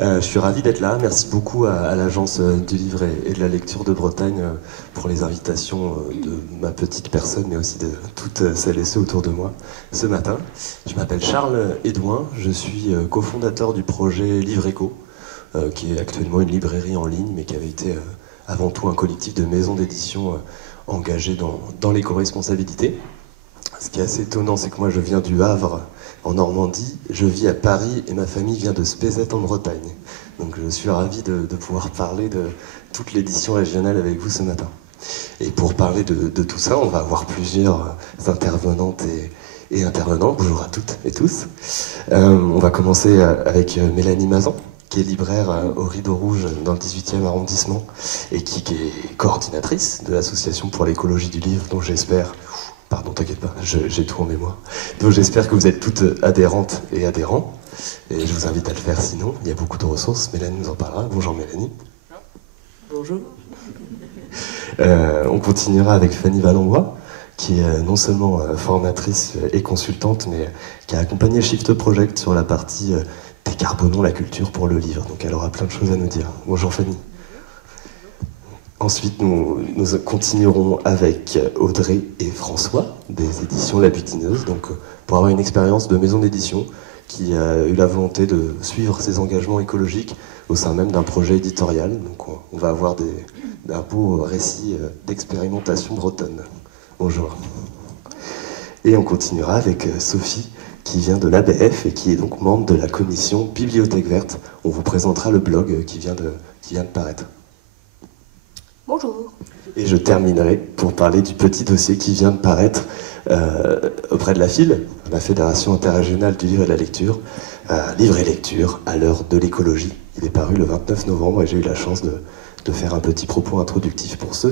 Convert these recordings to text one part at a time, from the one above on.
Je suis ravi d'être là. Merci beaucoup à l'Agence du livre et de la lecture de Bretagne pour les invitations de ma petite personne, mais aussi de toutes celles et ceux autour de moi ce matin. Je m'appelle Charles Edouin, je suis cofondateur du projet Livre Éco, qui est actuellement une librairie en ligne, mais qui avait été avant tout un collectif de maisons d'édition engagées dans l'éco-responsabilité. Ce qui est assez étonnant, c'est que moi je viens du Havre, en Normandie, je vis à Paris et ma famille vient de Spézet en Bretagne. Donc je suis ravi de pouvoir parler de toute l'édition régionale avec vous ce matin. Et pour parler de tout ça, on va avoir plusieurs intervenantes et intervenants. Bonjour à toutes et tous. On va commencer avec Mélanie Mazan, qui est libraire au Rideau Rouge dans le 18e arrondissement et qui est coordinatrice de l'Association pour l'écologie du livre, dont j'espère... Pardon, t'inquiète pas, j'ai tout en mémoire. Donc j'espère que vous êtes toutes adhérentes et adhérents. Et je vous invite à le faire sinon. Il y a beaucoup de ressources. Mélanie nous en parlera. Bonjour Mélanie. Bonjour. On continuera avec Fanny Valenbois, qui est non seulement formatrice et consultante, mais qui a accompagné Shift Project sur la partie décarbonons la culture pour le livre. Donc elle aura plein de choses à nous dire. Bonjour Fanny. Ensuite, nous continuerons avec Audrey et François, des éditions La Butineuse, donc pour avoir une expérience de maison d'édition qui a eu la volonté de suivre ses engagements écologiques au sein même d'un projet éditorial. Donc on va avoir un beau récit d'expérimentation bretonne. Bonjour. Et on continuera avec Sophie, qui vient de l'ABF et qui est donc membre de la commission Bibliothèque Verte. On vous présentera le blog qui vient de paraître. Bonjour. Et je terminerai pour parler du petit dossier qui vient de paraître auprès de la FIL, la Fédération interrégionale du livre et de la lecture, Livre et lecture à l'heure de l'écologie. Il est paru le 29 novembre et j'ai eu la chance de faire un petit propos introductif pour ce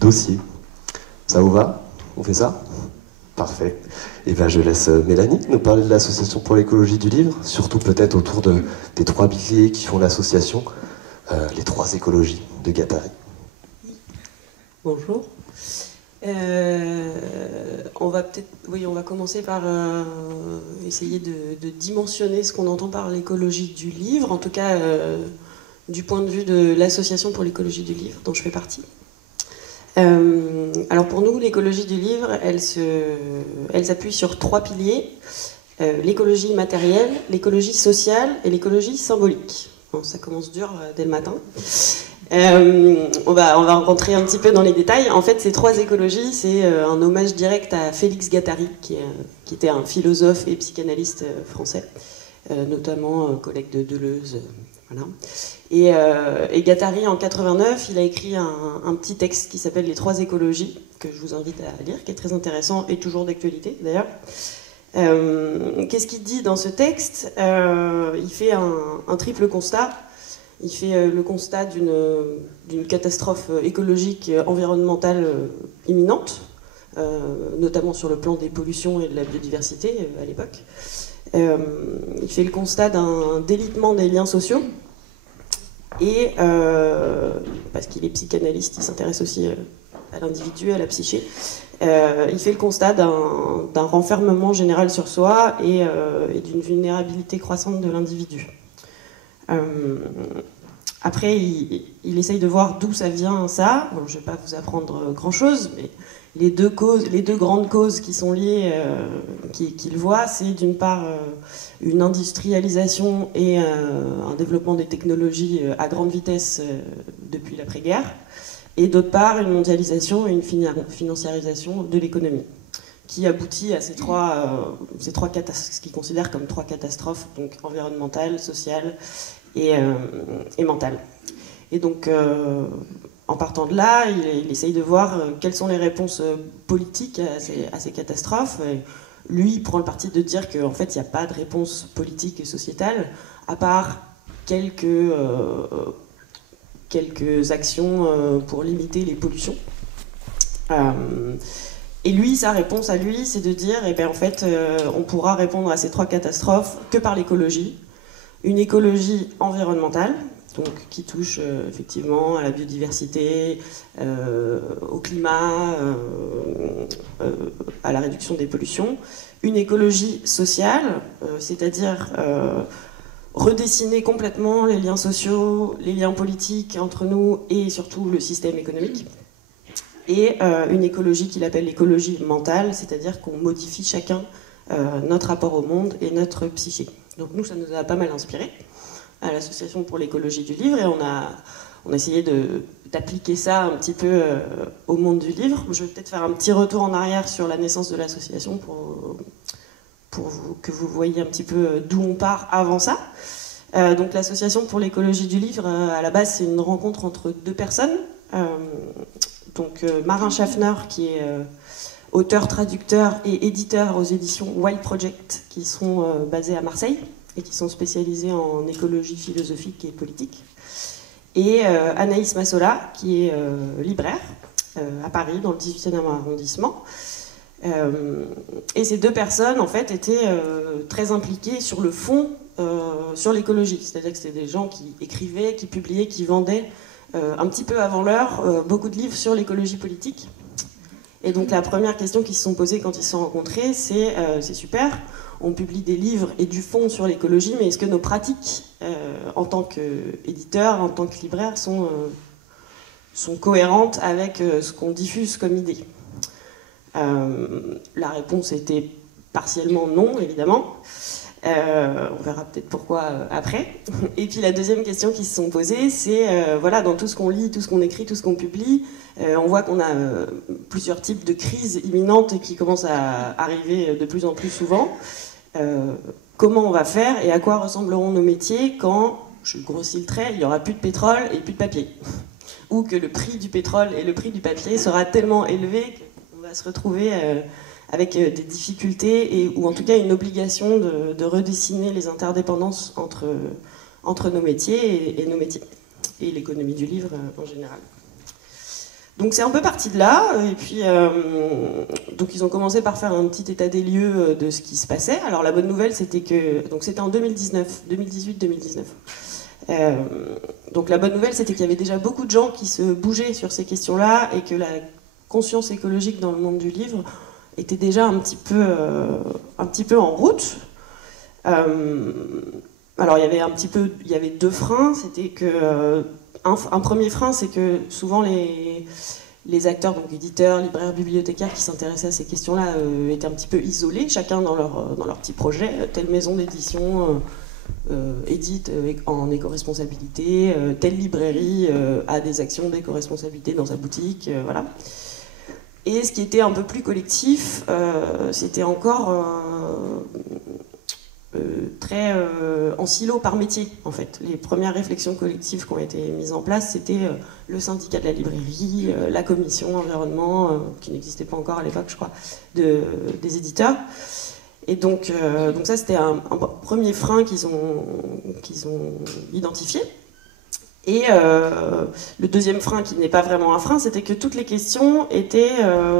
dossier. Ça vous va? On fait ça? Parfait. Et bien je laisse Mélanie nous parler de l'Association pour l'écologie du livre, surtout peut-être autour des trois piliers qui font l'association, les trois écologies de Guattari. Bonjour. On va commencer par essayer de dimensionner ce qu'on entend par l'écologie du livre, en tout cas du point de vue de l'Association pour l'écologie du livre, dont je fais partie. Alors pour nous, l'écologie du livre, elle s'appuie sur trois piliers, l'écologie matérielle, l'écologie sociale et l'écologie symbolique. Bon, ça commence dur dès le matin. On va rentrer un petit peu dans les détails. En fait, ces trois écologies, c'est un hommage direct à Félix Guattari, qui était un philosophe et psychanalyste français, notamment collègue de Deleuze. Voilà. Et Guattari, en 89, il a écrit un petit texte qui s'appelle Les trois écologies, que je vous invite à lire, qui est très intéressant et toujours d'actualité d'ailleurs. Qu'est-ce qu'il dit dans ce texte? Il fait un triple constat. Il fait le constat d'une catastrophe écologique environnementale imminente, notamment sur le plan des pollutions et de la biodiversité à l'époque. Il fait le constat d'un délitement des liens sociaux, et parce qu'il est psychanalyste, il s'intéresse aussi à l'individu, à la psyché. Il fait le constat d'un renfermement général sur soi et d'une vulnérabilité croissante de l'individu. Après, il essaye de voir d'où ça vient, ça. Bon, je ne vais pas vous apprendre grand-chose, mais les deux grandes causes qui sont liées, qu'il voit, c'est d'une part une industrialisation et un développement des technologies à grande vitesse depuis l'après-guerre, et d'autre part une mondialisation et une financiarisation de l'économie, qui aboutit à ces trois ce qu'il considère comme trois catastrophes, donc environnementales, sociales et mentale. Et donc, en partant de là, il essaye de voir quelles sont les réponses politiques à ces catastrophes. Et lui, il prend le parti de dire qu'en fait, il n'y a pas de réponse politique et sociétale, à part quelques actions pour limiter les pollutions. Et lui, sa réponse à lui, c'est de dire, eh bien, en fait, on pourra répondre à ces trois catastrophes que par l'écologie. Une écologie environnementale, donc qui touche effectivement à la biodiversité, au climat, à la réduction des pollutions. Une écologie sociale, c'est-à-dire redessiner complètement les liens sociaux, les liens politiques entre nous et surtout le système économique. Et une écologie qu'il appelle l'écologie mentale, c'est-à-dire qu'on modifie chacun notre rapport au monde et notre psyché. Donc nous, ça nous a pas mal inspiré à l'Association pour l'écologie du livre, et on a essayé d'appliquer ça un petit peu au monde du livre. Je vais peut-être faire un petit retour en arrière sur la naissance de l'association que vous voyez un petit peu d'où on part avant ça. Donc l'Association pour l'écologie du livre, à la base, c'est une rencontre entre deux personnes. Donc Marin Schaffner, qui est auteur, traducteur et éditeur aux éditions Wild Project, qui sont basées à Marseille et qui sont spécialisées en écologie philosophique et politique. Et Anaïs Massola, qui est libraire à Paris, dans le 18e arrondissement. Et ces deux personnes, en fait, étaient très impliquées sur le fond, sur l'écologie. C'est-à-dire que c'était des gens qui écrivaient, qui publiaient, qui vendaient, un petit peu avant l'heure, beaucoup de livres sur l'écologie politique. Et donc la première question qu'ils se sont posées quand ils se sont rencontrés, c'est super, on publie des livres et du fond sur l'écologie, mais est-ce que nos pratiques en tant qu'éditeurs, en tant que libraires, sont cohérentes avec ce qu'on diffuse comme idée? La réponse était partiellement non, évidemment. On verra peut-être pourquoi après. Et puis la deuxième question qu'ils se sont posées, c'est voilà, dans tout ce qu'on lit, tout ce qu'on écrit, tout ce qu'on publie, on voit qu'on a plusieurs types de crises imminentes qui commencent à arriver de plus en plus souvent. Comment on va faire et à quoi ressembleront nos métiers quand, je grossis le trait, il n'y aura plus de pétrole et plus de papier, ou que le prix du pétrole et le prix du papier sera tellement élevé qu'on va se retrouver avec des difficultés ou en tout cas une obligation de redessiner les interdépendances entre nos métiers et nos métiers, et l'économie du livre en général. Donc c'est un peu parti de là, et puis donc ils ont commencé par faire un petit état des lieux de ce qui se passait. Alors la bonne nouvelle, c'était que, donc c'était en 2018-2019. Donc la bonne nouvelle, c'était qu'il y avait déjà beaucoup de gens qui se bougeaient sur ces questions-là, et que la conscience écologique dans le monde du livre était déjà un petit peu en route. Alors il y avait deux freins. C'était que un premier frein, c'est que souvent les acteurs, donc éditeurs, libraires, bibliothécaires, qui s'intéressaient à ces questions-là étaient un petit peu isolés, chacun dans leur petit projet. Telle maison d'édition édite en éco-responsabilité, telle librairie a des actions d'éco-responsabilité dans sa boutique, voilà. Et ce qui était un peu plus collectif, c'était encore très en silo par métier, en fait. Les premières réflexions collectives qui ont été mises en place, c'était le syndicat de la librairie, la commission environnement, qui n'existait pas encore à l'époque, je crois, des éditeurs. Et donc ça, c'était un premier frein qu'ils ont identifié. Et le deuxième frein, qui n'est pas vraiment un frein, c'était que toutes les questions étaient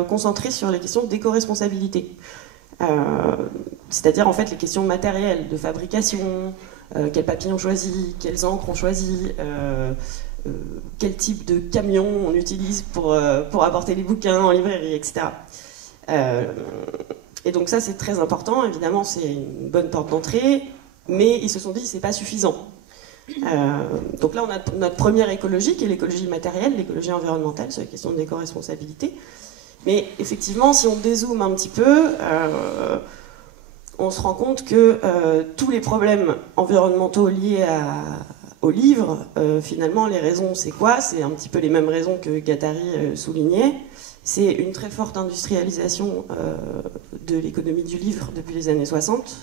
concentrées sur les questions d'éco-responsabilité. C'est-à-dire en fait les questions matérielles, de fabrication, quel papier on choisit, quelles encres on choisit, quel type de camion on utilise pour apporter les bouquins en librairie, etc. Et donc ça, c'est très important, évidemment, c'est une bonne porte d'entrée, mais ils se sont dit que c'est pas suffisant. Donc là, on a notre première écologie, qui est l'écologie matérielle, l'écologie environnementale, sur la question de l'éco-responsabilité. Mais effectivement, si on dézoome un petit peu, on se rend compte que tous les problèmes environnementaux liés au livre, finalement, les raisons, c'est quoi? C'est un petit peu les mêmes raisons que Guattari soulignait. C'est une très forte industrialisation de l'économie du livre depuis les années 60.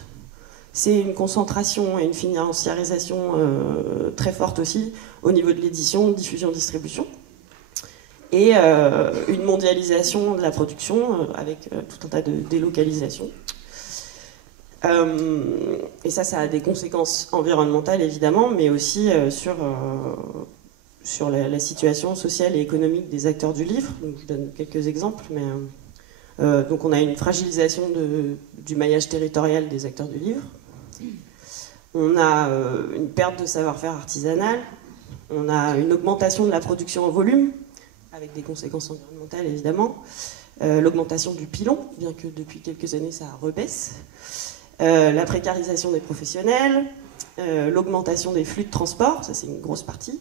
C'est une concentration et une financiarisation très forte aussi au niveau de l'édition, diffusion, distribution. Et une mondialisation de la production avec tout un tas de délocalisations. Et ça a des conséquences environnementales évidemment, mais aussi sur la situation sociale et économique des acteurs du livre. Donc, je donne quelques exemples, mais donc on a une fragilisation du maillage territorial des acteurs du livre. On a une perte de savoir-faire artisanal. On a une augmentation de la production en volume, avec des conséquences environnementales évidemment. L'augmentation du pilon, bien que depuis quelques années ça rebaisse. La précarisation des professionnels, l'augmentation des flux de transport, ça c'est une grosse partie,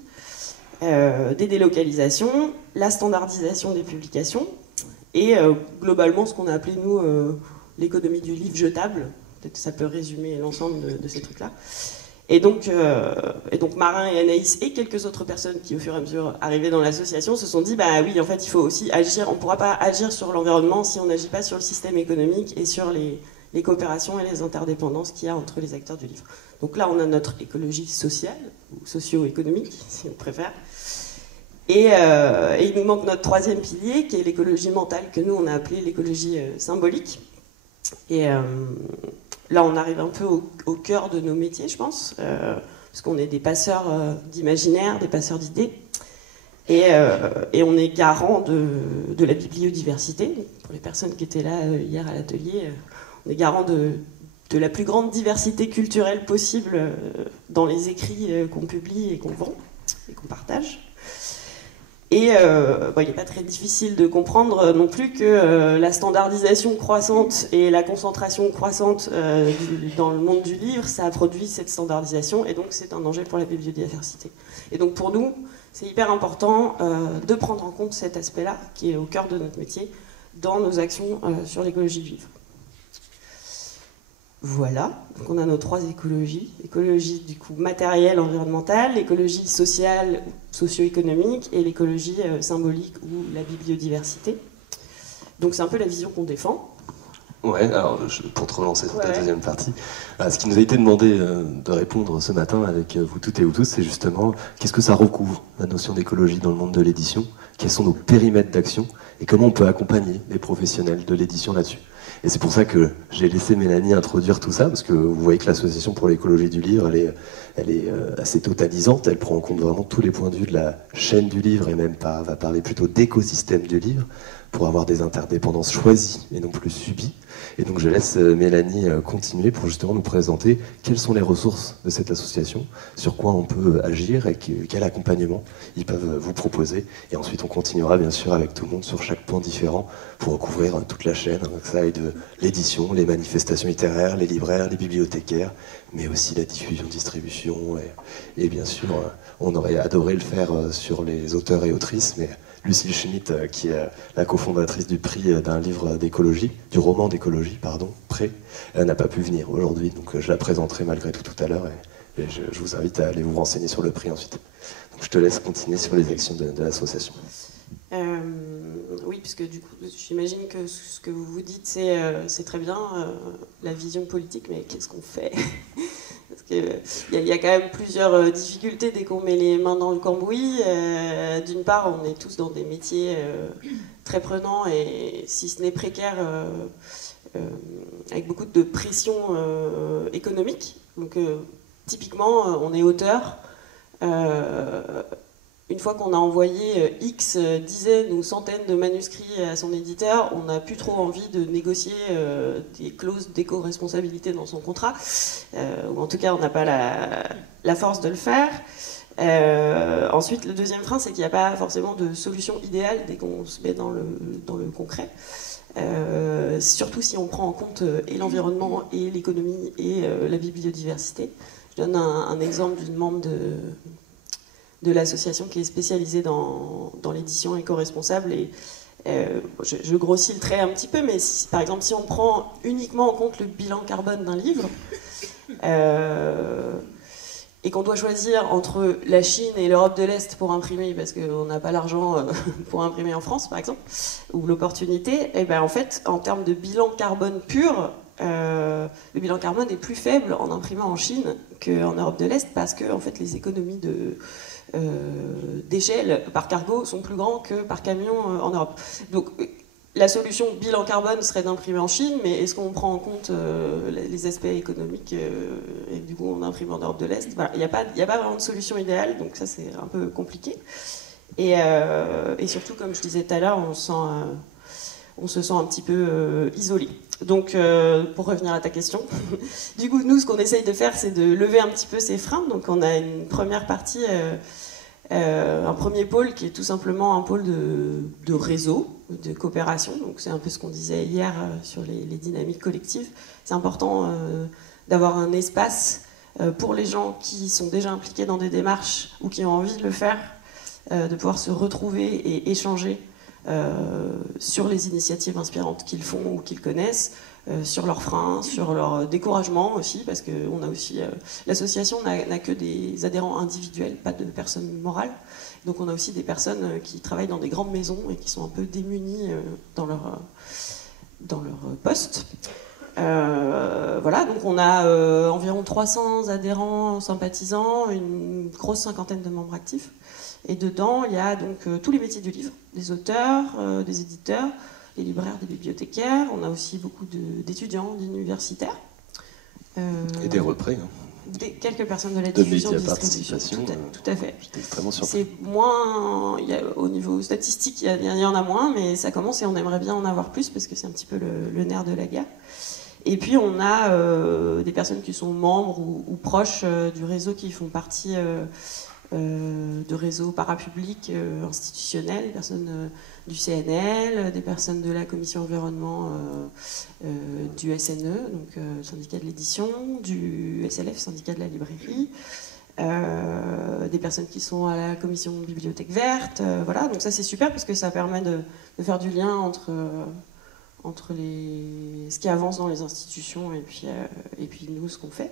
des délocalisations, la standardisation des publications, et globalement ce qu'on a appelé nous l'économie du livre jetable. Peut-être que ça peut résumer l'ensemble de ces trucs-là. Et donc Marin et Anaïs et quelques autres personnes qui au fur et à mesure arrivaient dans l'association se sont dit bah oui, en fait il faut aussi agir, on ne pourra pas agir sur l'environnement si on n'agit pas sur le système économique et sur les coopérations et les interdépendances qu'il y a entre les acteurs du livre. Donc là on a notre écologie sociale, ou socio-économique si on préfère, et il nous manque notre troisième pilier qui est l'écologie mentale que nous on a appelé l'écologie symbolique. Et là, on arrive un peu au cœur de nos métiers, je pense, parce qu'on est des passeurs d'imaginaire, des passeurs d'idées, et on est garant de la bibliodiversité. Pour les personnes qui étaient là hier à l'atelier, on est garant de la plus grande diversité culturelle possible dans les écrits qu'on publie et qu'on vend et qu'on partage. Et il n'est pas très difficile de comprendre non plus que la standardisation croissante et la concentration croissante dans le monde du livre, ça a produit cette standardisation et donc c'est un danger pour la bibliodiversité. Et donc pour nous, c'est hyper important de prendre en compte cet aspect-là, qui est au cœur de notre métier, dans nos actions sur l'écologie du livre. Voilà, donc on a nos trois écologies. L'écologie du coup matérielle, environnementale, l'écologie sociale, socio-économique et l'écologie symbolique ou la bibliodiversité. Donc c'est un peu la vision qu'on défend. Ouais, alors pour te relancer sur ta deuxième partie, ce qui nous a été demandé de répondre ce matin avec vous toutes et vous tous, c'est justement qu'est-ce que ça recouvre, la notion d'écologie dans le monde de l'édition, quels sont nos périmètres d'action et comment on peut accompagner les professionnels de l'édition là-dessus. Et c'est pour ça que j'ai laissé Mélanie introduire tout ça, parce que vous voyez que l'association pour l'écologie du livre, elle est assez totalisante, elle prend en compte vraiment tous les points de vue de la chaîne du livre, et même va parler plutôt d'écosystème du livre, pour avoir des interdépendances choisies et non plus subies. Et donc je laisse Mélanie continuer pour justement nous présenter quelles sont les ressources de cette association, sur quoi on peut agir et quel accompagnement ils peuvent vous proposer. Et ensuite on continuera bien sûr avec tout le monde sur chaque point différent pour recouvrir toute la chaîne, donc ça aille de l'édition, les manifestations littéraires, les libraires, les bibliothécaires, mais aussi la diffusion, distribution et bien sûr on aurait adoré le faire sur les auteurs et autrices, mais Lucille Schmitt, qui est la cofondatrice du prix d'un livre d'écologie, du roman d'écologie, pardon, Pré, n'a pas pu venir aujourd'hui, donc je la présenterai malgré tout à l'heure et je vous invite à aller vous renseigner sur le prix ensuite. Donc je te laisse continuer sur les actions de l'association. Oui, puisque du coup, j'imagine que ce que vous vous dites, c'est très bien la vision politique, mais qu'est-ce qu'on fait? Parce qu'il y a quand même plusieurs difficultés dès qu'on met les mains dans le cambouis. D'une part, on est tous dans des métiers très prenants et si ce n'est précaires, avec beaucoup de pression économique. Donc typiquement, on est auteur. Une fois qu'on a envoyé X dizaines ou centaines de manuscrits à son éditeur, on n'a plus trop envie de négocier des clauses d'éco-responsabilité dans son contrat, ou en tout cas on n'a pas la force de le faire. Ensuite, le deuxième frein, c'est qu'il n'y a pas forcément de solution idéale dès qu'on se met dans le concret. Surtout si on prend en compte et l'environnement, et l'économie, et la bibliodiversité. Je donne un exemple d'une membre de l'association qui est spécialisée dans l'édition éco-responsable et je grossis le trait un petit peu, mais par exemple si on prend uniquement en compte le bilan carbone d'un livre et qu'on doit choisir entre la Chine et l'Europe de l'Est pour imprimer parce qu'on n'a pas l'argent pour imprimer en France par exemple, ou l'opportunité, et ben en fait en termes de bilan carbone pur, le bilan carbone est plus faible en imprimant en Chine qu'en Europe de l'Est parce que en fait les économies d'échelle par cargo sont plus grands que par camion en Europe. Donc la solution bilan carbone serait d'imprimer en Chine, mais est-ce qu'on prend en compte les aspects économiques et du coup on imprime en Europe de l'Est? Voilà, il n'y a pas vraiment de solution idéale, donc ça c'est un peu compliqué. Et surtout, comme je disais tout à l'heure, on se sent un petit peu isolé. Donc, pour revenir à ta question, du coup, nous, ce qu'on essaye de faire, c'est de lever un petit peu ces freins. Donc, on a une première partie, un premier pôle qui est tout simplement un pôle de réseau, de coopération. Donc, c'est un peu ce qu'on disait hier sur les dynamiques collectives. C'est important d'avoir un espace pour les gens qui sont déjà impliqués dans des démarches ou qui ont envie de le faire, de pouvoir se retrouver et échanger sur les initiatives inspirantes qu'ils font ou qu'ils connaissent, sur leurs freins, sur leur découragement aussi, parce que on a aussi l'association n'a que des adhérents individuels, pas de personnes morales. Donc on a aussi des personnes qui travaillent dans des grandes maisons et qui sont un peu démunies dans leur poste. Voilà, donc on a environ 300 adhérents sympathisants, une grosse cinquantaine de membres actifs. Et dedans, il y a donc tous les métiers du livre, des auteurs, des éditeurs, des libraires, des bibliothécaires. On a aussi beaucoup d'étudiants, d'universitaires. Et des représ. Quelques personnes de la diffusion, de distribution. Tout à fait. J'étais extrêmement surpris. C'est moins, au niveau statistique, il y en a moins, mais ça commence et on aimerait bien en avoir plus parce que c'est un petit peu le nerf de la guerre. Et puis on a des personnes qui sont membres ou proches du réseau qui font partie de réseaux parapublics institutionnels, des personnes du CNL, des personnes de la commission environnement du SNE, donc syndicat de l'édition, du SLF, syndicat de la librairie, des personnes qui sont à la commission bibliothèque verte, voilà, donc ça c'est super parce que ça permet de faire du lien entre ce qui avance dans les institutions et puis nous, ce qu'on fait.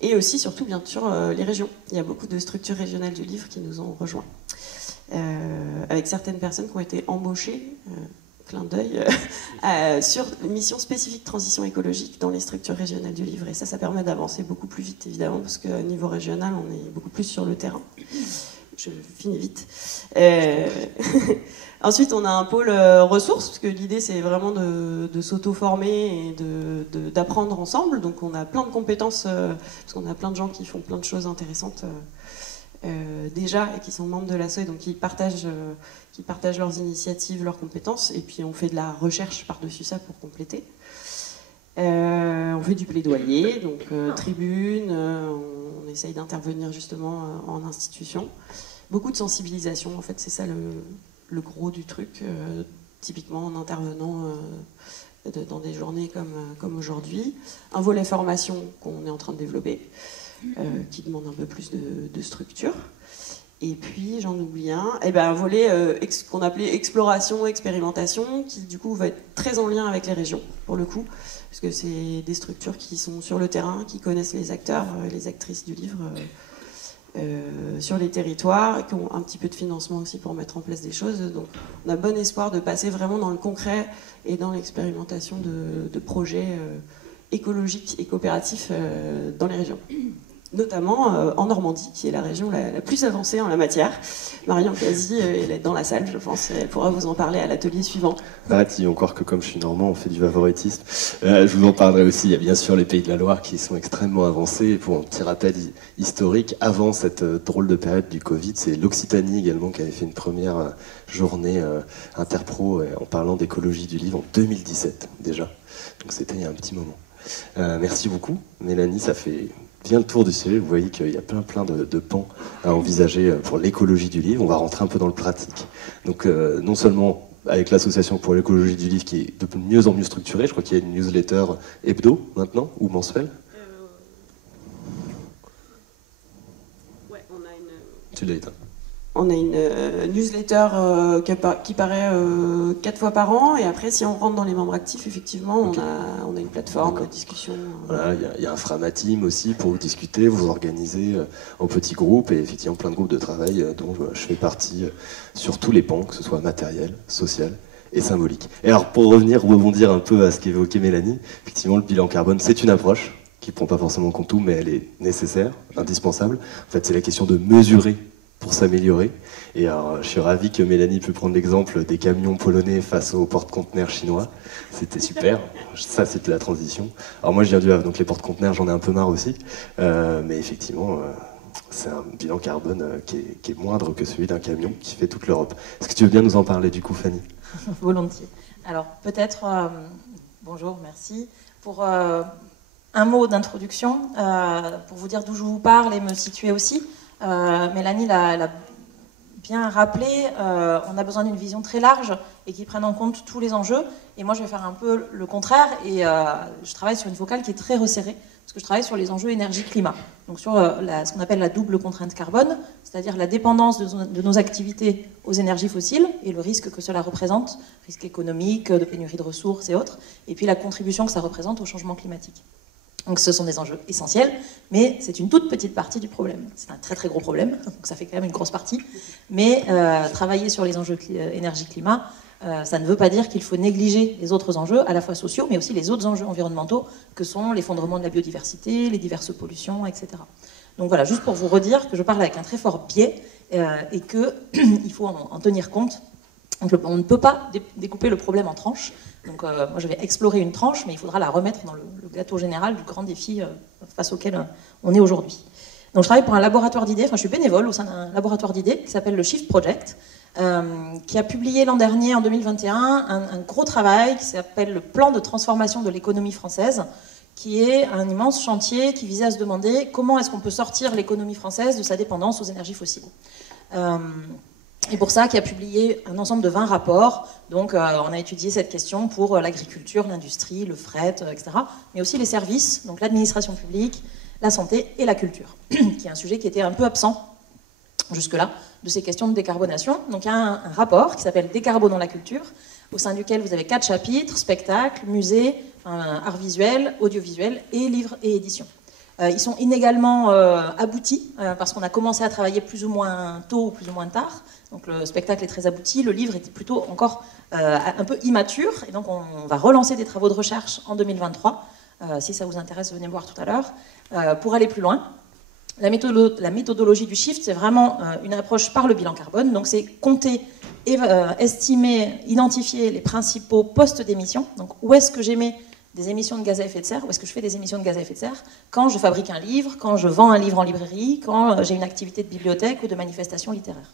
Et aussi, surtout, bien sûr, les régions. Il y a beaucoup de structures régionales du livre qui nous ont rejoints, avec certaines personnes qui ont été embauchées, clin d'œil, sur une mission spécifique transition écologique dans les structures régionales du livre. Et ça permet d'avancer beaucoup plus vite, évidemment, parce qu'au niveau régional, on est beaucoup plus sur le terrain. Je finis vite. Ensuite, on a un pôle ressources, parce que l'idée, c'est vraiment de s'auto-former et d'apprendre ensemble. Donc, on a plein de compétences, parce qu'on a plein de gens qui font plein de choses intéressantes déjà et qui sont membres de l'asso, et donc qui partagent leurs initiatives, leurs compétences. Et puis, on fait de la recherche par-dessus ça pour compléter. On fait du plaidoyer, donc tribune, on essaye d'intervenir justement en institution. Beaucoup de sensibilisation, en fait, c'est ça le gros du truc, typiquement en intervenant dans des journées comme aujourd'hui. Un volet formation qu'on est en train de développer, qui demande un peu plus de structure. Et puis, j'en oublie un volet qu'on appelait exploration, expérimentation, qui du coup va être très en lien avec les régions, pour le coup, parce que c'est des structures qui sont sur le terrain, qui connaissent les acteurs et les actrices du livre sur les territoires, et qui ont un petit peu de financement aussi pour mettre en place des choses. Donc, on a bon espoir de passer vraiment dans le concret et dans l'expérimentation de projets écologiques et coopératifs dans les régions. Notamment en Normandie, qui est la région la plus avancée en la matière. Marion Casi, elle est dans la salle, je pense, elle pourra vous en parler à l'atelier suivant. Arrête, ils vont croire que comme je suis normand, on fait du favoritisme. Je vous en parlerai aussi, il y a bien sûr les Pays de la Loire qui sont extrêmement avancés. Et pour un petit rappel historique, avant cette drôle de période du Covid, c'est l'Occitanie également qui avait fait une première journée interpro en parlant d'écologie du livre en 2017 déjà. Donc c'était il y a un petit moment. Merci beaucoup, Mélanie, ça fait bien le tour du sujet. Vous voyez qu'il y a plein de pans à envisager pour l'écologie du livre. On va rentrer un peu dans le pratique. Donc non seulement avec l'association pour l'écologie du livre qui est de mieux en mieux structurée, je crois qu'il y a une newsletter hebdo maintenant, ou mensuelle. Ouais, on a une... Tu l'as éteint. On a une newsletter qui paraît 4 fois par an, et après, si on rentre dans les membres actifs, effectivement, okay. on a une plateforme de discussion. Voilà, il y a un Framateam aussi pour vous discuter, vous organiser en petits groupes, et effectivement plein de groupes de travail dont je fais partie sur tous les pans, que ce soit matériel, social et symbolique. Et alors, pour rebondir un peu à ce qu'évoquait Mélanie, effectivement, le bilan carbone, c'est une approche qui ne prend pas forcément en compte tout, mais elle est nécessaire, indispensable. En fait, c'est la question de mesurer pour s'améliorer. Et alors, je suis ravi que Mélanie ait pu prendre l'exemple des camions polonais face aux porte-conteneurs chinois. C'était super. Ça, c'était la transition. Alors moi, je viens du Havre, donc les porte-conteneurs, j'en ai un peu marre aussi. Mais effectivement, c'est un bilan carbone qui est moindre que celui d'un camion qui fait toute l'Europe. Est-ce que tu veux bien nous en parler du coup, Fanny? Volontiers. Alors, peut-être, bonjour, merci, pour un mot d'introduction, pour vous dire d'où je vous parle et me situer aussi. Mélanie l'a bien rappelé, on a besoin d'une vision très large et qui prenne en compte tous les enjeux. Et moi, je vais faire un peu le contraire. Et je travaille sur une focale qui est très resserrée, parce que je travaille sur les enjeux énergie-climat. Donc sur ce qu'on appelle la double contrainte carbone, c'est-à-dire la dépendance de nos activités aux énergies fossiles et le risque que cela représente, risque économique, de pénurie de ressources et autres, et puis la contribution que ça représente au changement climatique. Donc ce sont des enjeux essentiels, mais c'est une toute petite partie du problème. C'est un très très gros problème, donc ça fait quand même une grosse partie. Mais travailler sur les enjeux énergie-climat, ça ne veut pas dire qu'il faut négliger les autres enjeux, à la fois sociaux, mais aussi les autres enjeux environnementaux, que sont l'effondrement de la biodiversité, les diverses pollutions, etc. Donc voilà, juste pour vous redire que je parle avec un très fort biais et qu'il faut en tenir compte. Donc, on ne peut pas découper le problème en tranches. Donc moi je vais explorer une tranche, mais il faudra la remettre dans le gâteau général du grand défi face auquel on est aujourd'hui. Donc je travaille pour un laboratoire d'idées, enfin je suis bénévole au sein d'un laboratoire d'idées qui s'appelle le Shift Project, qui a publié l'an dernier, en 2021, un gros travail qui s'appelle le plan de transformation de l'économie française, qui est un immense chantier qui visait à se demander comment est-ce qu'on peut sortir l'économie française de sa dépendance aux énergies fossiles. Et pour ça, qui a publié un ensemble de 20 rapports. Donc, on a étudié cette question pour l'agriculture, l'industrie, le fret, etc. Mais aussi les services, donc l'administration publique, la santé et la culture, qui est un sujet qui était un peu absent jusque-là de ces questions de décarbonation. Donc, il y a un rapport qui s'appelle Décarbonons la culture, au sein duquel vous avez 4 chapitres, spectacles, musées, art visuel, audiovisuel et livres et éditions. Ils sont inégalement aboutis, parce qu'on a commencé à travailler plus ou moins tôt ou plus ou moins tard. Donc le spectacle est très abouti, le livre était plutôt encore un peu immature, et donc on va relancer des travaux de recherche en 2023. Si ça vous intéresse, venez me voir tout à l'heure. Pour aller plus loin, la méthodologie du Shift, c'est vraiment une approche par le bilan carbone. Donc c'est compter, estimer, identifier les principaux postes d'émissions. Donc où est-ce que j'émets des émissions de gaz à effet de serre, où est-ce que je fais des émissions de gaz à effet de serre quand je fabrique un livre, quand je vends un livre en librairie, quand j'ai une activité de bibliothèque ou de manifestation littéraire.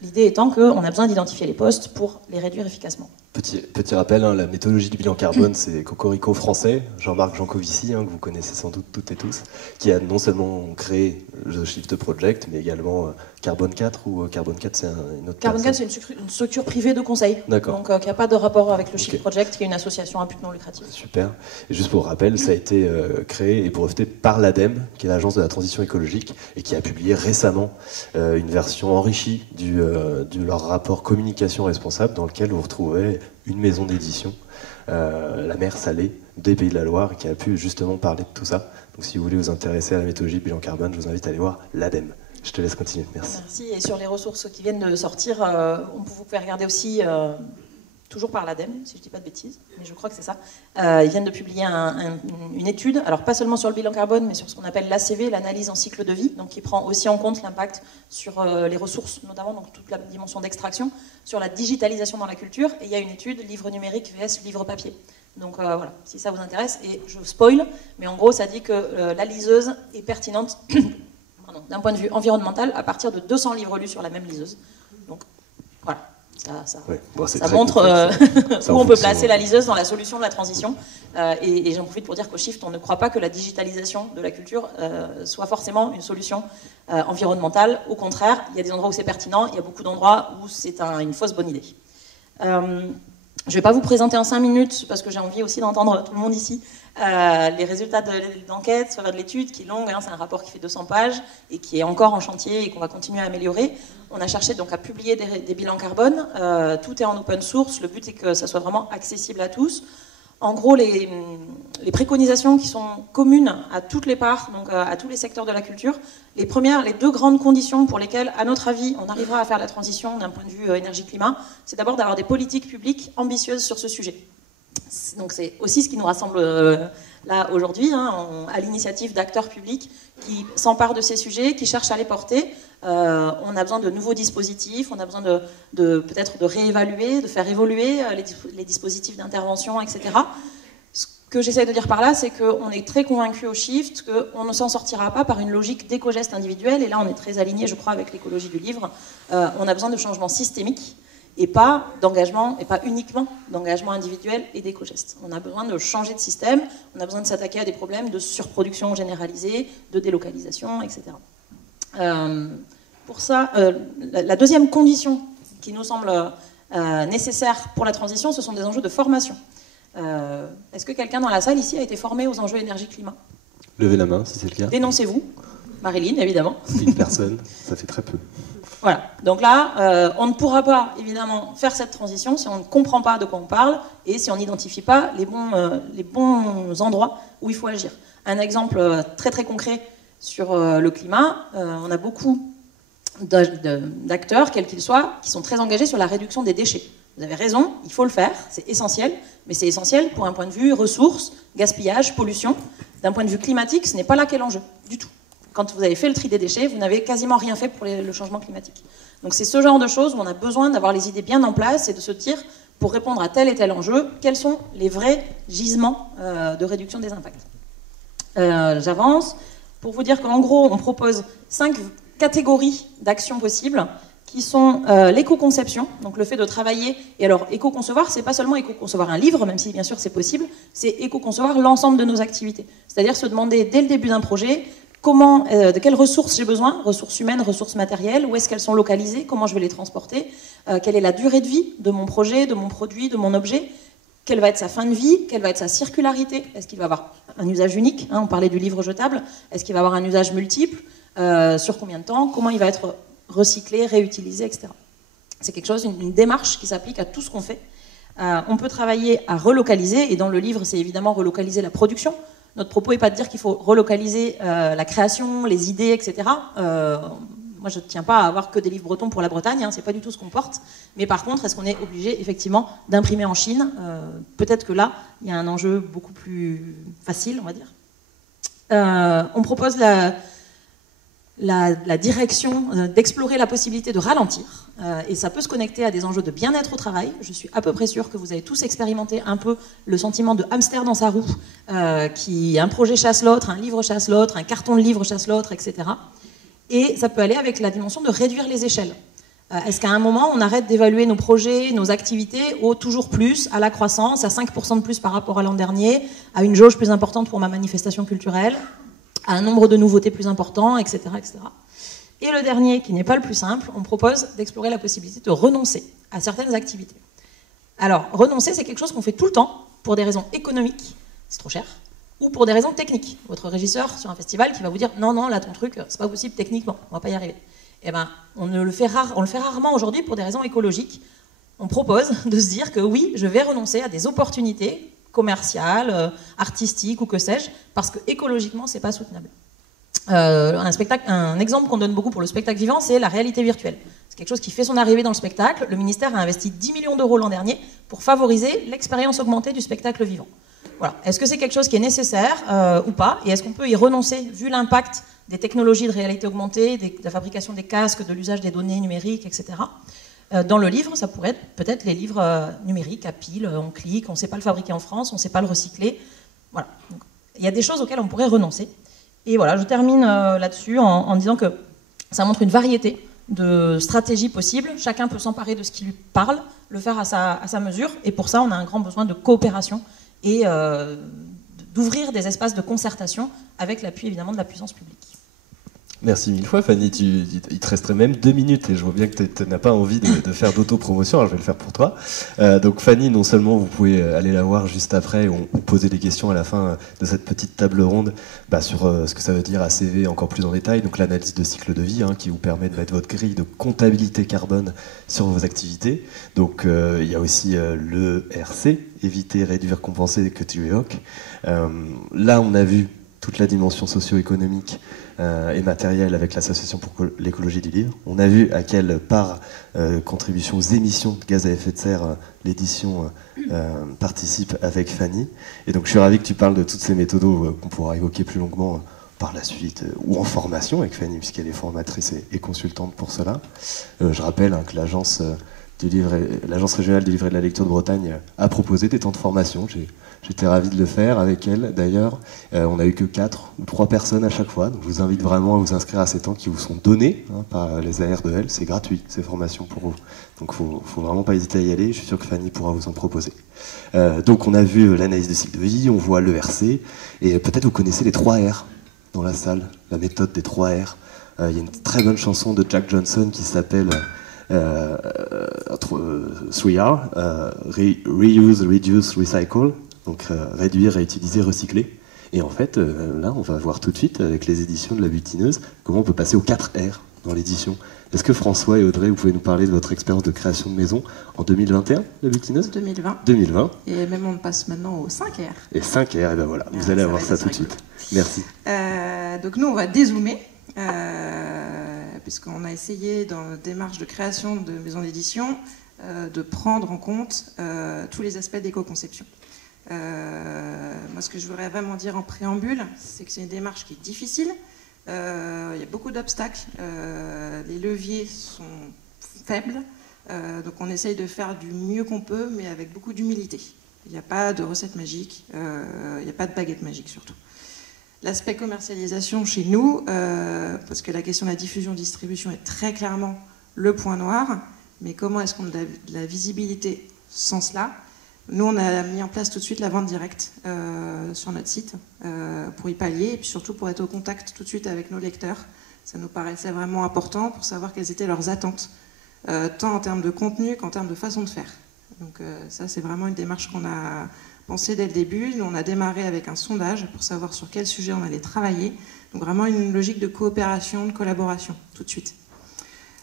L'idée étant qu'on a besoin d'identifier les postes pour les réduire efficacement. Petit rappel, hein, la méthodologie du bilan carbone, c'est Cocorico français, Jean-Marc Jancovici, que vous connaissez sans doute toutes et tous, qui a non seulement créé le Shift Project, mais également Carbone 4, ou Carbone 4 c'est une autre Carbone 4 c'est une structure privée de conseil, donc qui n'a pas de rapport avec le Shift Project, qui est une association à but non lucratif. Super. Et juste pour rappel, ça a été créé et breveté par l'ADEME, qui est l'agence de la transition écologique, et qui a publié récemment une version enrichie de leur rapport communication responsable, dans lequel vous retrouvez une maison d'édition, la Mer Salée, des Pays de la Loire, qui a pu justement parler de tout ça. Donc si vous voulez vous intéresser à la méthodologie bilan carbone, je vous invite à aller voir l'ADEME. Je te laisse continuer, merci. Merci, et sur les ressources qui viennent de sortir, vous pouvez regarder aussi, toujours par l'ADEME, si je ne dis pas de bêtises, mais je crois que c'est ça, ils viennent de publier une étude, alors pas seulement sur le bilan carbone, mais sur ce qu'on appelle l'ACV, l'analyse en cycle de vie, donc qui prend aussi en compte l'impact sur les ressources, notamment donc toute la dimension d'extraction, sur la digitalisation dans la culture, et il y a une étude, livre numérique vs livre papier. Donc voilà, si ça vous intéresse, et je spoil, mais en gros ça dit que la liseuse est pertinente d'un point de vue environnemental à partir de 200 livres lus sur la même liseuse. Donc voilà. Ça montre où on peut placer la liseuse dans la solution de la transition. Et j'en profite pour dire qu'au Shift, on ne croit pas que la digitalisation de la culture soit forcément une solution environnementale. Au contraire, il y a des endroits où c'est pertinent, il y a beaucoup d'endroits où c'est une fausse bonne idée. Je ne vais pas vous présenter en 5 minutes, parce que j'ai envie aussi d'entendre tout le monde ici, les résultats de l'enquête, de l'étude, qui est longue, c'est un rapport qui fait 200 pages et qui est encore en chantier et qu'on va continuer à améliorer. On a cherché donc à publier des bilans carbone, tout est en open source, le but est que ça soit vraiment accessible à tous. En gros, les préconisations qui sont communes à toutes les parts, donc à tous les secteurs de la culture, les deux grandes conditions pour lesquelles, à notre avis, on arrivera à faire la transition d'un point de vue énergie-climat, c'est d'abord d'avoir des politiques publiques ambitieuses sur ce sujet. Donc c'est aussi ce qui nous rassemble là aujourd'hui, à l'initiative d'acteurs publics qui s'emparent de ces sujets, qui cherchent à les porter. On a besoin de nouveaux dispositifs, on a besoin peut-être de réévaluer, de faire évoluer les dispositifs d'intervention, etc. Ce que j'essaie de dire par là, c'est qu'on est très convaincus au Shift qu'on ne s'en sortira pas par une logique d'éco-geste individuel, et là on est très aligné, je crois, avec l'écologie du livre. On a besoin de changements systémiques, et pas d'engagement, et pas uniquement d'engagement individuel et d'éco-gestes. On a besoin de changer de système, on a besoin de s'attaquer à des problèmes de surproduction généralisée, de délocalisation, etc. Pour ça, la deuxième condition qui nous semble nécessaire pour la transition, ce sont des enjeux de formation. Est-ce que quelqu'un dans la salle ici a été formé aux enjeux énergie-climat? Levez la main si c'est le cas. Dénoncez-vous. Marilyn, évidemment. Une personne, ça fait très peu. Voilà. Donc là, on ne pourra pas, évidemment, faire cette transition si on ne comprend pas de quoi on parle et si on n'identifie pas les bons endroits où il faut agir. Un exemple très très concret sur le climat, on a beaucoup d'acteurs, quels qu'ils soient, qui sont très engagés sur la réduction des déchets. Vous avez raison, il faut le faire, c'est essentiel, mais c'est essentiel pour un point de vue ressources, gaspillage, pollution. D'un point de vue climatique, ce n'est pas là qu'est l'enjeu, du tout. Quand vous avez fait le tri des déchets, vous n'avez quasiment rien fait pour le changement climatique. Donc c'est ce genre de choses où on a besoin d'avoir les idées bien en place et de se dire, pour répondre à tel et tel enjeu, quels sont les vrais gisements de réduction des impacts. J'avance pour vous dire qu'en gros, on propose 5 catégories d'actions possibles qui sont l'éco-conception, donc le fait de travailler. Et alors, éco-concevoir, c'est pas seulement éco-concevoir un livre, même si bien sûr c'est possible, c'est éco-concevoir l'ensemble de nos activités. C'est-à-dire se demander dès le début d'un projet, de quelles ressources j'ai besoin, ressources humaines, ressources matérielles, où est-ce qu'elles sont localisées, comment je vais les transporter, quelle est la durée de vie de mon projet, de mon produit, de mon objet, quelle va être sa fin de vie, quelle va être sa circularité, est-ce qu'il va avoir un usage unique, on parlait du livre jetable, est-ce qu'il va avoir un usage multiple, sur combien de temps, comment il va être recyclé, réutilisé, etc. C'est quelque chose, une démarche qui s'applique à tout ce qu'on fait. On peut travailler à relocaliser, et dans le livre, c'est évidemment relocaliser la production. Notre propos n'est pas de dire qu'il faut relocaliser la création, les idées, etc. Moi, je ne tiens pas à avoir que des livres bretons pour la Bretagne, c'est pas du tout ce qu'on porte. Mais par contre, est-ce qu'on est obligé, effectivement, d'imprimer en Chine? Peut-être que là, il y a un enjeu beaucoup plus facile, on va dire. On propose la direction d'explorer la possibilité de ralentir, et ça peut se connecter à des enjeux de bien-être au travail. Je suis à peu près sûre que vous avez tous expérimenté un peu le sentiment de hamster dans sa roue, qui un projet chasse l'autre, un livre chasse l'autre, un carton de livre chasse l'autre, etc. Et ça peut aller avec la dimension de réduire les échelles. Est-ce qu'à un moment, on arrête d'évaluer nos projets, nos activités au toujours plus, à la croissance, à 5% de plus par rapport à l'an dernier, à une jauge plus importante pour ma manifestation culturelle, à un nombre de nouveautés plus important, etc., etc. Et le dernier, qui n'est pas le plus simple, on propose d'explorer la possibilité de renoncer à certaines activités. Alors, renoncer, c'est quelque chose qu'on fait tout le temps, pour des raisons économiques, c'est trop cher, ou pour des raisons techniques. Votre régisseur sur un festival qui va vous dire « Non, non, là, ton truc, c'est pas possible techniquement, on va pas y arriver ». Eh ben, on le fait rarement aujourd'hui pour des raisons écologiques. On propose de se dire que oui, je vais renoncer à des opportunités commerciales, artistiques ou que sais-je, parce que écologiquement, c'est pas soutenable. Un exemple qu'on donne beaucoup pour le spectacle vivant, c'est la réalité virtuelle. C'est quelque chose qui fait son arrivée dans le spectacle. Le ministère a investi 10 millions d'euros l'an dernier pour favoriser l'expérience augmentée du spectacle vivant. Voilà. Est-ce que c'est quelque chose qui est nécessaire ou pas? Et est-ce qu'on peut y renoncer, vu l'impact des technologies de réalité augmentée, de la fabrication des casques, de l'usage des données numériques, etc. Dans le livre, ça pourrait être peut-être les livres numériques à pile, on clique, on ne sait pas le fabriquer en France, on ne sait pas le recycler. Voilà. Donc, il y a des choses auxquelles on pourrait renoncer. Et voilà, je termine là-dessus en disant que ça montre une variété de stratégies possibles. Chacun peut s'emparer de ce qui lui parle, le faire à sa mesure. Et pour ça, on a un grand besoin de coopération et d'ouvrir des espaces de concertation avec l'appui évidemment de la puissance publique. Merci mille fois, Fanny. Il te resterait même 2 minutes et je vois bien que tu n'as pas envie de faire d'autopromotion, alors je vais le faire pour toi. Donc Fanny, non seulement vous pouvez aller la voir juste après ou poser des questions à la fin de cette petite table ronde sur ce que ça veut dire ACV encore plus en détail, donc l'analyse de cycle de vie qui vous permet de mettre votre grille de comptabilité carbone sur vos activités. Donc il y a aussi le RC, éviter, réduire, compenser, que tu évoques. Là, on a vu toute la dimension socio-économique et matérielle avec l'Association pour l'écologie du livre. On a vu à quelle part contribution aux émissions de gaz à effet de serre l'édition participe avec Fanny. Et donc je suis ravi que tu parles de toutes ces méthodes qu'on pourra évoquer plus longuement par la suite, ou en formation avec Fanny, puisqu'elle est formatrice et consultante pour cela. Je rappelle que l'agence régionale du livre et de la lecture de Bretagne a proposé des temps de formation. J'étais ravi de le faire avec elle, d'ailleurs. On n'a eu que 4 ou 3 personnes à chaque fois. Donc je vous invite vraiment à vous inscrire à ces temps qui vous sont donnés par les AR2L. C'est gratuit, ces formations pour vous. Donc il ne faut vraiment pas hésiter à y aller. Je suis sûr que Fanny pourra vous en proposer. Donc on a vu l'analyse de cycle de vie, on voit l'ERC. Et peut-être vous connaissez les 3 R dans la salle, la méthode des 3 R. Il y a une très bonne chanson de Jack Johnson qui s'appelle 3R, Reuse, Reduce, Recycle, donc réduire, réutiliser, recycler. Et en fait, là, on va voir tout de suite, avec les éditions de La Butineuse, comment on peut passer aux 4R dans l'édition. Est-ce que François et Audrey, vous pouvez nous parler de votre expérience de création de maison en 2021, La Butineuse ? 2020. 2020. Et même on passe maintenant au 5R. Et 5R, et ben voilà, vous allez avoir ça tout de suite. Merci. Donc nous, on va dézoomer, puisqu'on a essayé dans notre démarche de création de maison d'édition de prendre en compte tous les aspects d'éco-conception. Moi, ce que je voudrais vraiment dire en préambule, c'est que c'est une démarche qui est difficile. Il y a beaucoup d'obstacles, les leviers sont faibles, donc on essaye de faire du mieux qu'on peut, mais avec beaucoup d'humilité. Il n'y a pas de recette magique, il n'y a pas de baguette magique surtout. L'aspect commercialisation chez nous, parce que la question de la diffusion-distribution est très clairement le point noir, mais comment est-ce qu'on a de la visibilité sans cela ? Nous, on a mis en place tout de suite la vente directe sur notre site pour y pallier et puis surtout pour être au contact tout de suite avec nos lecteurs. Ça nous paraissait vraiment important pour savoir quelles étaient leurs attentes, tant en termes de contenu qu'en termes de façon de faire. Donc ça, c'est vraiment une démarche qu'on a pensée dès le début. Nous, on a démarré avec un sondage pour savoir sur quel sujet on allait travailler. Donc vraiment une logique de coopération, de collaboration, tout de suite.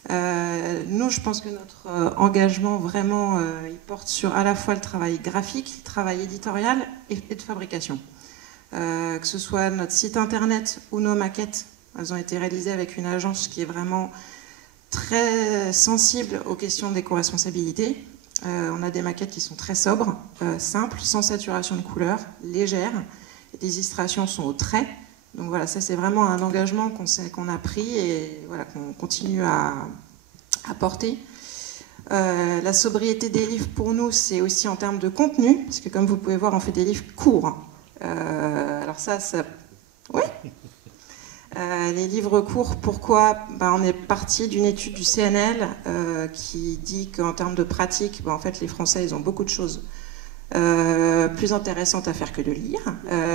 Nous, je pense que notre engagement vraiment, il porte sur à la fois le travail graphique, le travail éditorial et de fabrication. Que ce soit notre site internet ou nos maquettes, elles ont été réalisées avec une agence qui est vraiment très sensible aux questions d'éco-responsabilité. On a des maquettes qui sont très sobres, simples, sans saturation de couleurs, légères. Les illustrations sont au trait. Donc voilà, ça c'est vraiment un engagement qu'on a pris et voilà, qu'on continue à porter. La sobriété des livres pour nous, c'est aussi en termes de contenu, parce que comme vous pouvez voir, on fait des livres courts. Alors ça oui. Les livres courts, pourquoi ? On est parti d'une étude du CNL qui dit qu'en termes de pratique, en fait, les Français, ils ont beaucoup de choses plus intéressantes à faire que de lire,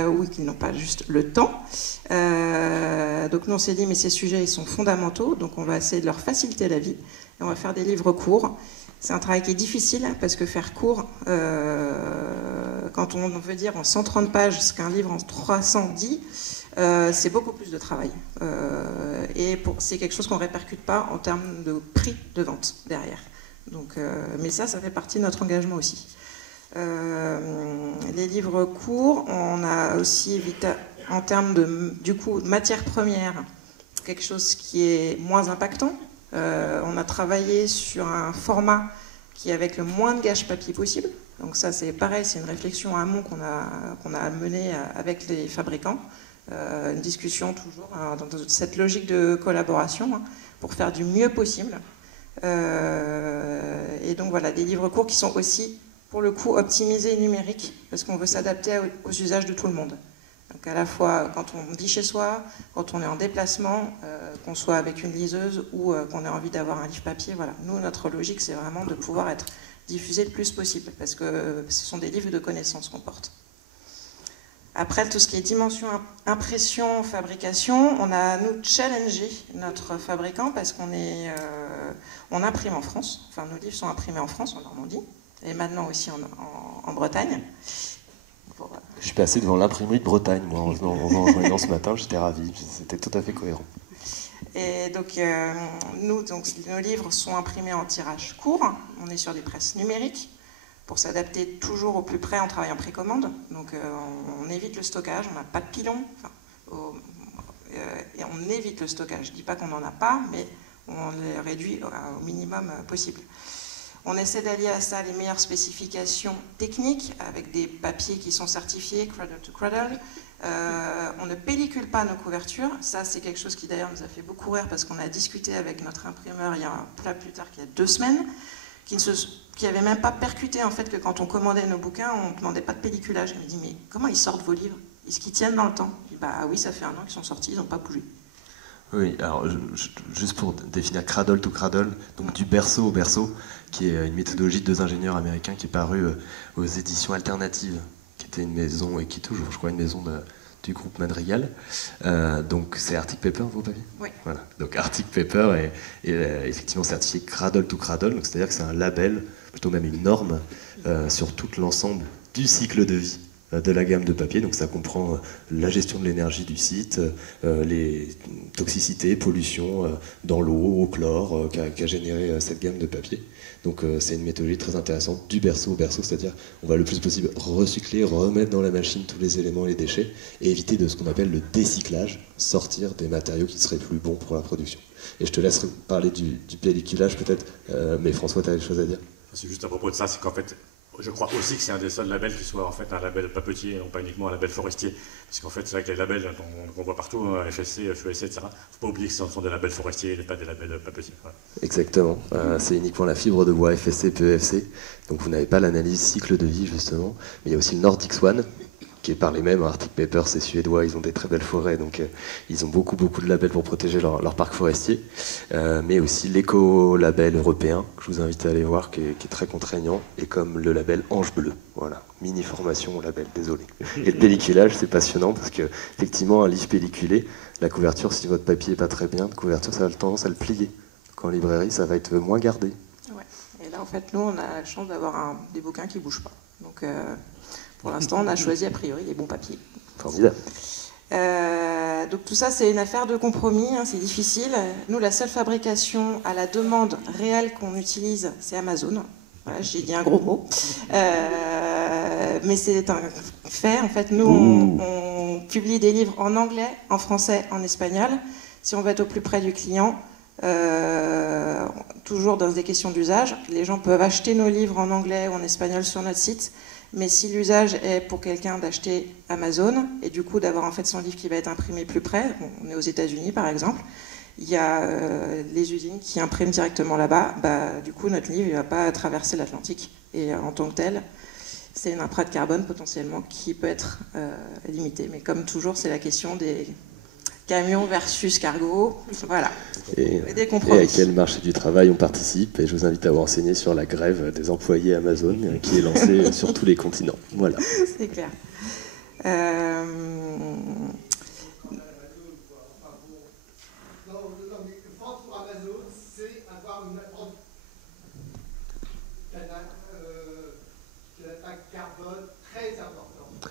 ou qu'ils n'ont pas juste le temps. Donc nous, on s'est dit, mais ces sujets, ils sont fondamentaux, donc on va essayer de leur faciliter la vie, et on va faire des livres courts. C'est un travail qui est difficile, parce que faire court, quand on veut dire en 130 pages ce qu'un livre en 300 dit, c'est beaucoup plus de travail. Et c'est quelque chose qu'on ne répercute pas en termes de prix de vente derrière. Donc, mais ça fait partie de notre engagement aussi. Les livres courts, on a aussi, en termes de matière première, quelque chose qui est moins impactant. On a travaillé sur un format qui est avec le moins de gâche papier possible. Donc ça, c'est pareil, c'est une réflexion en amont qu'on a menée avec les fabricants. Une discussion toujours dans cette logique de collaboration pour faire du mieux possible. Et donc voilà, des livres courts qui sont aussi, pour le coup, optimisés et numériques, parce qu'on veut s'adapter aux usages de tout le monde. Donc à la fois quand on lit chez soi, quand on est en déplacement, qu'on soit avec une liseuse ou qu'on ait envie d'avoir un livre papier. Voilà. Nous, notre logique, c'est vraiment de pouvoir être diffusé le plus possible, parce que ce sont des livres de connaissances qu'on porte. Après, tout ce qui est dimension, impression, fabrication, on a, nous, challengé notre fabricant parce on imprime en France. Enfin, nos livres sont imprimés en France, en Normandie, et maintenant aussi en Bretagne. Je suis passé devant l'imprimerie de Bretagne, moi, en rejoignant ce matin, j'étais ravi, c'était tout à fait cohérent. Et donc, nos livres sont imprimés en tirage court, on est sur des presses numériques. Pour s'adapter toujours au plus près, on travaille en précommande, donc on évite le stockage, on n'a pas de pilon, et on évite le stockage. Je ne dis pas qu'on n'en a pas, mais on les réduit au minimum possible. On essaie d'allier à ça les meilleures spécifications techniques, avec des papiers qui sont certifiés, cradle to cradle. On ne pellicule pas nos couvertures, ça c'est quelque chose qui d'ailleurs nous a fait beaucoup rire, parce qu'on a discuté avec notre imprimeur il y a plus tard qu'il y a 2 semaines, qui n'avait même pas percuté en fait que quand on commandait nos bouquins, on ne demandait pas de pelliculage. Il me dit, mais comment ils sortent vos livres? Est-ce qu'ils tiennent dans le temps? Je dis, bah oui, ça fait 1 an qu'ils sont sortis, ils n'ont pas bougé. Oui, alors juste pour définir cradle to cradle, donc du berceau au berceau, qui est une méthodologie de 2 ingénieurs américains qui est parue aux éditions alternatives, qui était une maison, et qui est toujours, je crois, une maison du groupe Madrigal. Donc c'est Arctic Paper, vos papiers? Oui. Voilà. Donc Arctic Paper est effectivement certifié Cradle to Cradle, donc c'est-à-dire que c'est un label, plutôt même une norme, sur tout l'ensemble du cycle de vie de la gamme de papier. Donc ça comprend la gestion de l'énergie du site, les toxicités, pollutions dans l'eau, au chlore, qu'a généré cette gamme de papier. Donc c'est une méthodologie très intéressante, du berceau au berceau, c'est-à-dire on va le plus possible recycler, remettre dans la machine tous les éléments et les déchets, et éviter de ce qu'on appelle le décyclage, sortir des matériaux qui seraient plus bons pour la production. Et je te laisse parler du pelliculage peut-être, mais François, tu as des choses à dire? C'est juste à propos de ça, c'est qu'en fait, je crois aussi que c'est un des seuls labels qui soit en fait un label papetier, et non pas uniquement un label forestier. Parce qu'en fait, c'est vrai que les labels qu'on voit partout, FSC, FESC, etc., il ne faut pas oublier que ce sont des labels forestiers et pas des labels papetiers. Voilà. Exactement. C'est uniquement la fibre de bois FSC, PEFC. Donc vous n'avez pas l'analyse cycle de vie, justement. Mais il y a aussi le Nordic Swan, qui est par les mêmes. Arctic Paper, c'est suédois, ils ont des très belles forêts, donc ils ont beaucoup de labels pour protéger leur parc forestier. Mais aussi l'éco-label européen, que je vous invite à aller voir, qui est très contraignant, et comme le label Ange Bleu. Voilà, mini formation au label, désolé. Et le pelliculage, c'est passionnant, parce que effectivement, un livre pelliculé, la couverture, si votre papier n'est pas très bien, de couverture, ça a tendance à le plier. En librairie, ça va être moins gardé. Ouais. Et là, en fait, nous, on a la chance d'avoir des bouquins qui ne bougent pas. Donc, pour l'instant, on a choisi a priori les bons papiers. Formidable. Donc tout ça, c'est une affaire de compromis, hein, c'est difficile. Nous, la seule fabrication à la demande réelle qu'on utilise, c'est Amazon. Voilà, j'ai dit un gros mot. Mais c'est un fait. En fait, nous, on publie des livres en anglais, en français, en espagnol. Si on veut être au plus près du client, toujours dans des questions d'usage, les gens peuvent acheter nos livres en anglais ou en espagnol sur notre site. Mais si l'usage est pour quelqu'un d'acheter Amazon et du coup d'avoir en fait son livre qui va être imprimé plus près, on est aux États-Unis par exemple, il y a les usines qui impriment directement là-bas, du coup notre livre ne va pas traverser l'Atlantique et en tant que tel, c'est une empreinte carbone potentiellement qui peut être limitée. Mais comme toujours, c'est la question des camion versus cargo, voilà. Et des compromis. Et à quel marché du travail on participe. Et je vous invite à vous renseigner sur la grève des employés Amazon qui est lancée sur tous les continents. Voilà. C'est clair.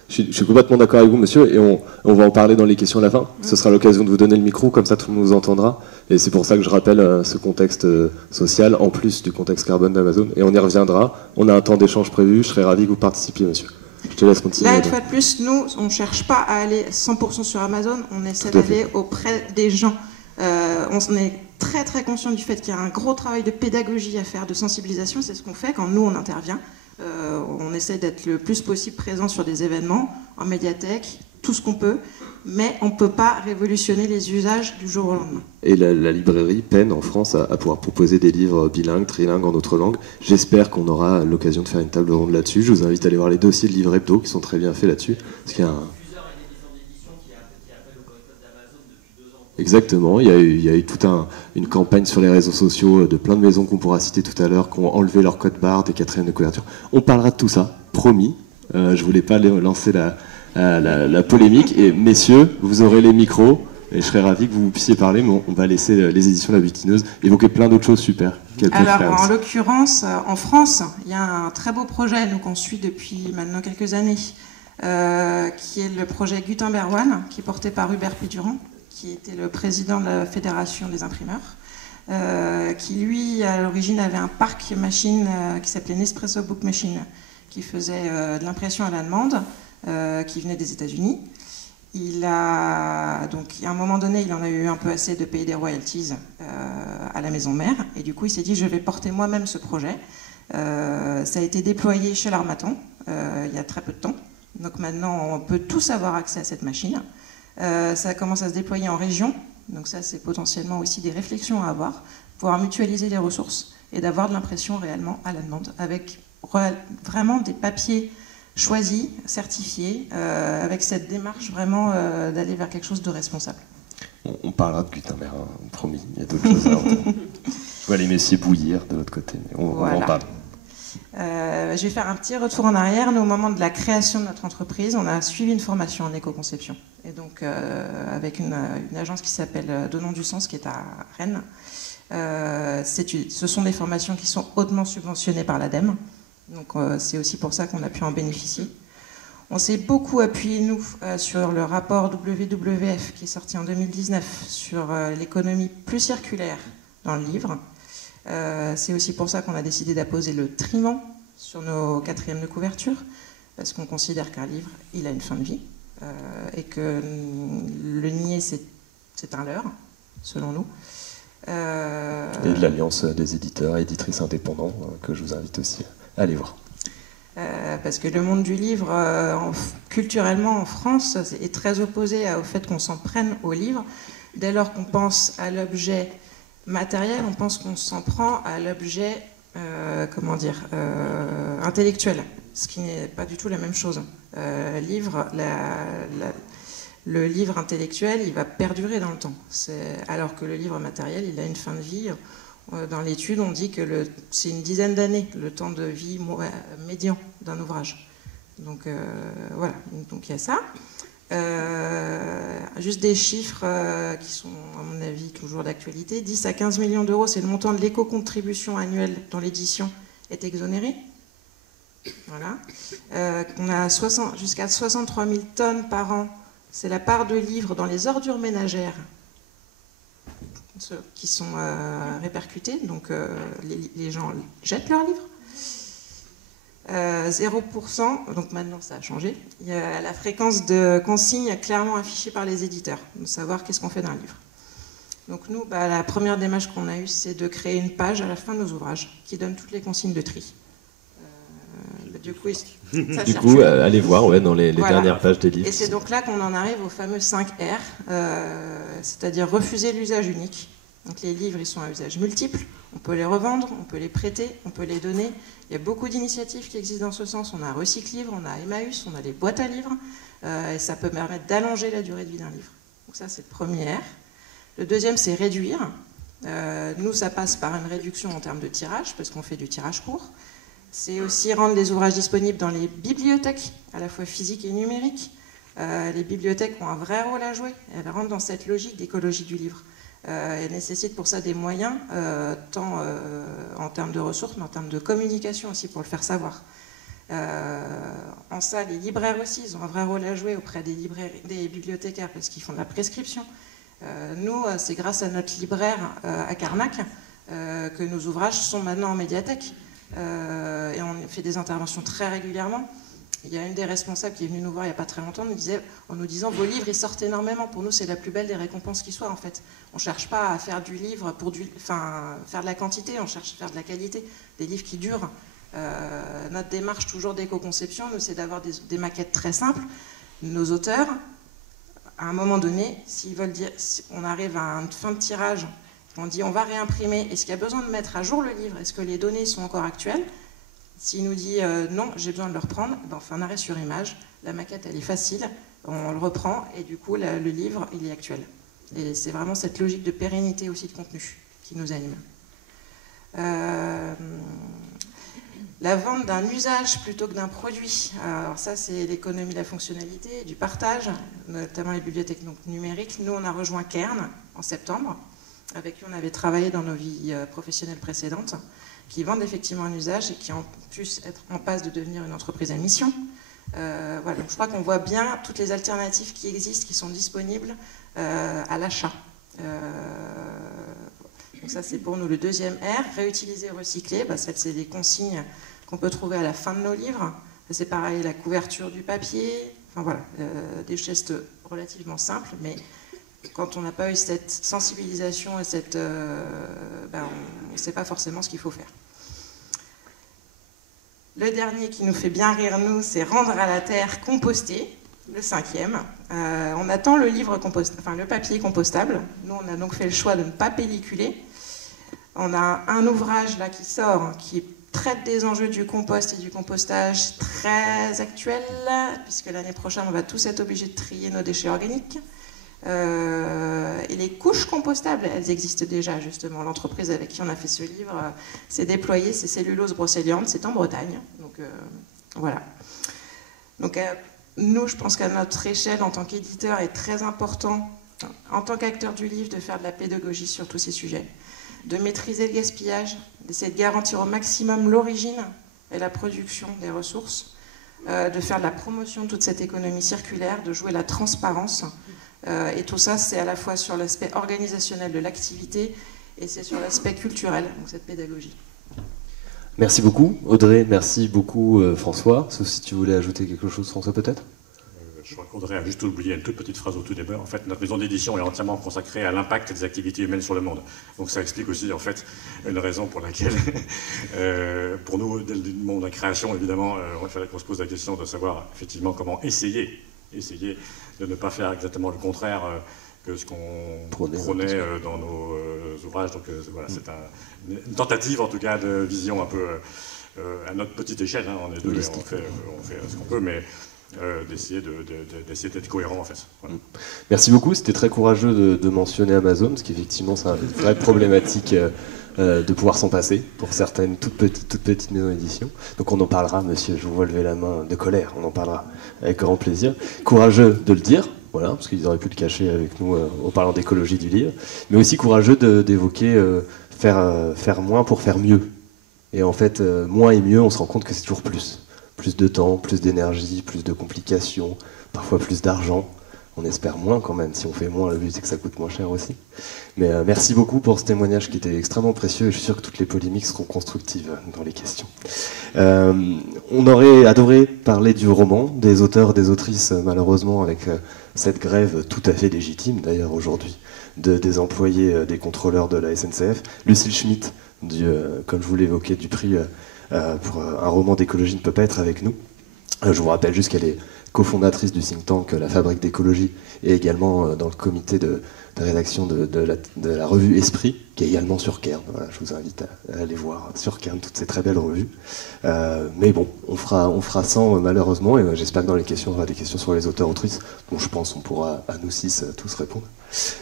Je suis complètement d'accord avec vous, monsieur, et on va en parler dans les questions à la fin. Ce sera l'occasion de vous donner le micro, comme ça tout le monde nous entendra. Et c'est pour ça que je rappelle ce contexte social, en plus du contexte carbone d'Amazon. Et on y reviendra. On a un temps d'échange prévu. Je serais ravi que vous participiez, monsieur. Je te laisse continuer. Là, une fois de plus, nous, on ne cherche pas à aller 100% sur Amazon. On essaie d'aller auprès des gens. On est très, très conscient du fait qu'il y a un gros travail de pédagogie à faire, de sensibilisation. C'est ce qu'on fait quand nous, on intervient. On essaie d'être le plus possible présent sur des événements, en médiathèque, tout ce qu'on peut, mais on ne peut pas révolutionner les usages du jour au lendemain. Et la librairie peine en France à pouvoir proposer des livres bilingues, trilingues en autre langue. J'espère qu'on aura l'occasion de faire une table ronde là-dessus. Je vous invite à aller voir les dossiers de livres hebdo qui sont très bien faits là-dessus. Parce qu'il y a Exactement, il y a eu toute une campagne sur les réseaux sociaux de plein de maisons qu'on pourra citer tout à l'heure, qui ont enlevé leur code barre des quatrièmes de couverture. On parlera de tout ça, promis. Je voulais pas lancer la polémique. Et messieurs, vous aurez les micros, et je serais ravi que vous puissiez parler, mais on va laisser les éditions La Butineuse évoquer plein d'autres choses super. Alors, en l'occurrence, en France, il y a un très beau projet, nous qu'on suit depuis maintenant quelques années, qui est le projet Gutenberg One, qui est porté par Hubert Pudurand, qui était le président de la Fédération des imprimeurs, qui lui, à l'origine, avait un parc machine qui s'appelait Nespresso Book Machine, qui faisait de l'impression à la demande, qui venait des États-Unis. Donc, à un moment donné, il en a eu un peu assez de payer des royalties à la maison mère, et du coup, il s'est dit, je vais porter moi-même ce projet. Ça a été déployé chez l'Harmattan il y a très peu de temps. Donc maintenant, on peut tous avoir accès à cette machine. Ça commence à se déployer en région, donc ça c'est potentiellement aussi des réflexions à avoir, pouvoir mutualiser les ressources et d'avoir de l'impression réellement à la demande, avec vraiment des papiers choisis, certifiés, avec cette démarche vraiment d'aller vers quelque chose de responsable. On parlera de Gutenberg, hein, promis, il y a d'autres choses à entendre. Je vois les messieurs bouillir de l'autre côté, mais on en parle. Je vais faire un petit retour en arrière. Nous, au moment de la création de notre entreprise, on a suivi une formation en éco-conception. Et donc, avec une agence qui s'appelle Donnons du Sens, qui est à Rennes. Ce sont des formations qui sont hautement subventionnées par l'ADEME. Donc, c'est aussi pour ça qu'on a pu en bénéficier. On s'est beaucoup appuyé, nous, sur le rapport WWF qui est sorti en 2019 sur l'économie plus circulaire dans le livre. C'est aussi pour ça qu'on a décidé d'apposer le triment sur nos quatrièmes de couverture, parce qu'on considère qu'un livre, il a une fin de vie, et que le nier, c'est un leurre, selon nous. Et de l'Alliance des éditeurs et éditrices indépendants, que je vous invite aussi à aller voir. Parce que le monde du livre, culturellement en France, est très opposé au fait qu'on s'en prenne au livre. Dès lors qu'on pense à l'objet matériel, on pense qu'on s'en prend à l'objet, intellectuel, ce qui n'est pas du tout la même chose. Le livre intellectuel, il va perdurer dans le temps, alors que le livre matériel, il a une fin de vie. Dans l'étude, on dit que c'est une dizaine d'années, le temps de vie médian d'un ouvrage. Donc voilà, donc il y a ça. Juste des chiffres qui sont, à mon avis, toujours d'actualité. 10 à 15 millions d'euros, c'est le montant de l'éco-contribution annuelle dont l'édition est exonérée. Voilà. On a jusqu'à 63 000 tonnes par an. C'est la part de livres dans les ordures ménagères qui sont répercutés, donc les gens jettent leurs livres. 0%, donc maintenant ça a changé. Il y a la fréquence de consignes clairement affichée par les éditeurs, de savoir qu'est-ce qu'on fait d'un livre. Donc nous, la première démarche qu'on a eue, c'est de créer une page à la fin de nos ouvrages qui donne toutes les consignes de tri. Du coup, allez voir dans les dernières pages des livres. Et c'est donc là qu'on en arrive au fameux 5R, c'est-à-dire refuser l'usage unique. Donc les livres, ils sont à usage multiple, on peut les revendre, on peut les prêter, on peut les donner. Il y a beaucoup d'initiatives qui existent dans ce sens. On a Recyclivre, on a Emmaüs, on a les boîtes à livres, et ça peut permettre d'allonger la durée de vie d'un livre. Donc ça, c'est le premier R. Le deuxième, c'est réduire. Nous, ça passe par une réduction en termes de tirage, parce qu'on fait du tirage court. C'est aussi rendre les ouvrages disponibles dans les bibliothèques, à la fois physiques et numériques. Les bibliothèques ont un vrai rôle à jouer. Elles rentrent dans cette logique d'écologie du livre. Elles nécessitent pour ça des moyens, tant en termes de ressources, mais en termes de communication aussi, pour le faire savoir. En ça, les libraires aussi, ils ont un vrai rôle à jouer auprès des bibliothécaires, parce qu'ils font de la prescription. Nous, c'est grâce à notre libraire à Carnac que nos ouvrages sont maintenant en médiathèque. Et on fait des interventions très régulièrement. Il y a une des responsables qui est venue nous voir il n'y a pas très longtemps, en nous disant vos livres ils sortent énormément, pour nous c'est la plus belle des récompenses qui soit en fait. On ne cherche pas à faire du livre pour faire de la quantité, on cherche à faire de la qualité, des livres qui durent. Notre démarche toujours d'éco-conception, c'est d'avoir des maquettes très simples. Nos auteurs, à un moment donné, s'ils veulent dire, si on arrive à une fin de tirage, on dit on va réimprimer, est-ce qu'il y a besoin de mettre à jour le livre, est-ce que les données sont encore actuelles? S'il nous dit non, j'ai besoin de le reprendre, on fait un arrêt sur image, la maquette elle est facile, on le reprend et du coup le livre il est actuel. Et c'est vraiment cette logique de pérennité aussi de contenu qui nous anime. La vente d'un usage plutôt que d'un produit. Alors ça c'est l'économie de la fonctionnalité, du partage, notamment les bibliothèques numériques. Nous on a rejoint Cairn en septembre, avec qui on avait travaillé dans nos vies professionnelles précédentes, qui vendent effectivement un usage et qui en plus être en passe de devenir une entreprise à mission. Voilà, donc je crois qu'on voit bien toutes les alternatives qui existent, qui sont disponibles à l'achat. Donc ça c'est pour nous le deuxième R, réutiliser, recycler. Ça c'est des consignes qu'on peut trouver à la fin de nos livres. C'est pareil, la couverture du papier, enfin voilà, des gestes relativement simples, mais quand on n'a pas eu cette sensibilisation et on ne sait pas forcément ce qu'il faut faire. Le dernier qui nous fait bien rire, nous, c'est rendre à la terre composté, le cinquième. On attend le papier compostable. Nous, on a donc fait le choix de ne pas pelliculer. On a un ouvrage là qui sort, qui traite des enjeux du compost et du compostage très actuel, puisque l'année prochaine, on va tous être obligés de trier nos déchets organiques. Et les couches compostables, elles existent déjà, justement. L'entreprise avec qui on a fait ce livre s'est déployée, c'est Cellulose Brocéliande, c'est en Bretagne. Donc voilà. Donc nous, je pense qu'à notre échelle, en tant qu'éditeur, est très important, en tant qu'acteur du livre, de faire de la pédagogie sur tous ces sujets, de maîtriser le gaspillage, d'essayer de garantir au maximum l'origine et la production des ressources, de faire de la promotion de toute cette économie circulaire, de jouer la transparence. Et tout ça, c'est à la fois sur l'aspect organisationnel de l'activité et c'est sur l'aspect culturel, donc cette pédagogie. Merci beaucoup Audrey, merci beaucoup François. Sauf si tu voulais ajouter quelque chose, François, peut-être ? Je crois qu'Audrey a juste oublié une toute petite phrase au tout début. En fait, notre maison d'édition est entièrement consacrée à l'impact des activités humaines sur le monde. Donc ça explique aussi, en fait, une raison pour laquelle, pour nous, dès le monde de la création, évidemment, il fallait qu'on se pose la question de savoir, effectivement, comment essayer de ne pas faire exactement le contraire que ce qu'on prônait dans nos ouvrages. Donc voilà, c'est une tentative, en tout cas, de vision un peu à notre petite échelle. Hein, on est deux, on fait ce qu'on peut, mais d'essayer d'être cohérent en fait. Voilà. Merci beaucoup, c'était très courageux de mentionner Amazon, parce qu'effectivement c'est une vraie problématique de pouvoir s'en passer pour certaines toutes petites maisons d'édition. Donc on en parlera, monsieur, je vous vois lever la main de colère, on en parlera avec grand plaisir. Courageux de le dire, voilà, parce qu'ils auraient pu le cacher avec nous en parlant d'écologie du livre, mais aussi courageux d'évoquer faire moins pour faire mieux. Et en fait, moins et mieux, on se rend compte que c'est toujours plus. Plus de temps, plus d'énergie, plus de complications, parfois plus d'argent. On espère moins quand même. Si on fait moins, le but c'est que ça coûte moins cher aussi. Mais merci beaucoup pour ce témoignage qui était extrêmement précieux et je suis sûr que toutes les polémiques seront constructives dans les questions. On aurait adoré parler du roman, des auteurs, des autrices, malheureusement avec cette grève tout à fait légitime d'ailleurs aujourd'hui, des employés, des contrôleurs de la SNCF. Lucille Schmitt, comme je vous l'évoquais, du prix pour un roman d'écologie ne peut pas être avec nous. Je vous rappelle juste qu'elle est cofondatrice du think tank La Fabrique d'écologie et également dans le comité de rédaction de la revue Esprit, qui est également sur Cairn. Voilà, je vous invite à aller voir sur Cairn toutes ces très belles revues. Mais bon, on fera sans malheureusement, et j'espère que dans les questions, on aura des questions sur les auteurs-autrices, dont je pense on pourra à nous 6 tous répondre.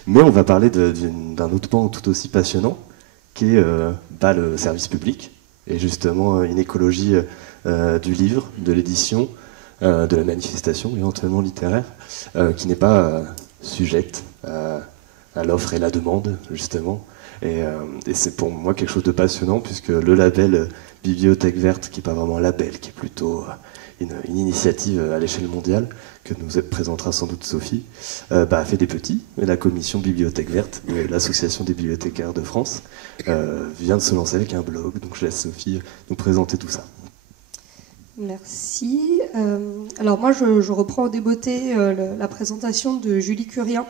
Mais on va parler d'un autre pan tout aussi passionnant, qui est le service public. Et justement une écologie du livre, de l'édition, de la manifestation éventuellement littéraire, qui n'est pas sujette à l'offre et la demande, justement. Et c'est pour moi quelque chose de passionnant, puisque le label Bibliothèque Verte, qui n'est pas vraiment un label, qui est plutôt une initiative à l'échelle mondiale, que nous présentera sans doute Sophie, a fait des petits. Et la commission Bibliothèque Verte, de l'Association des bibliothécaires de France, vient de se lancer avec un blog. Donc je laisse Sophie nous présenter tout ça. Merci. Alors moi, je reprends au débeauté la présentation de Julie Curien,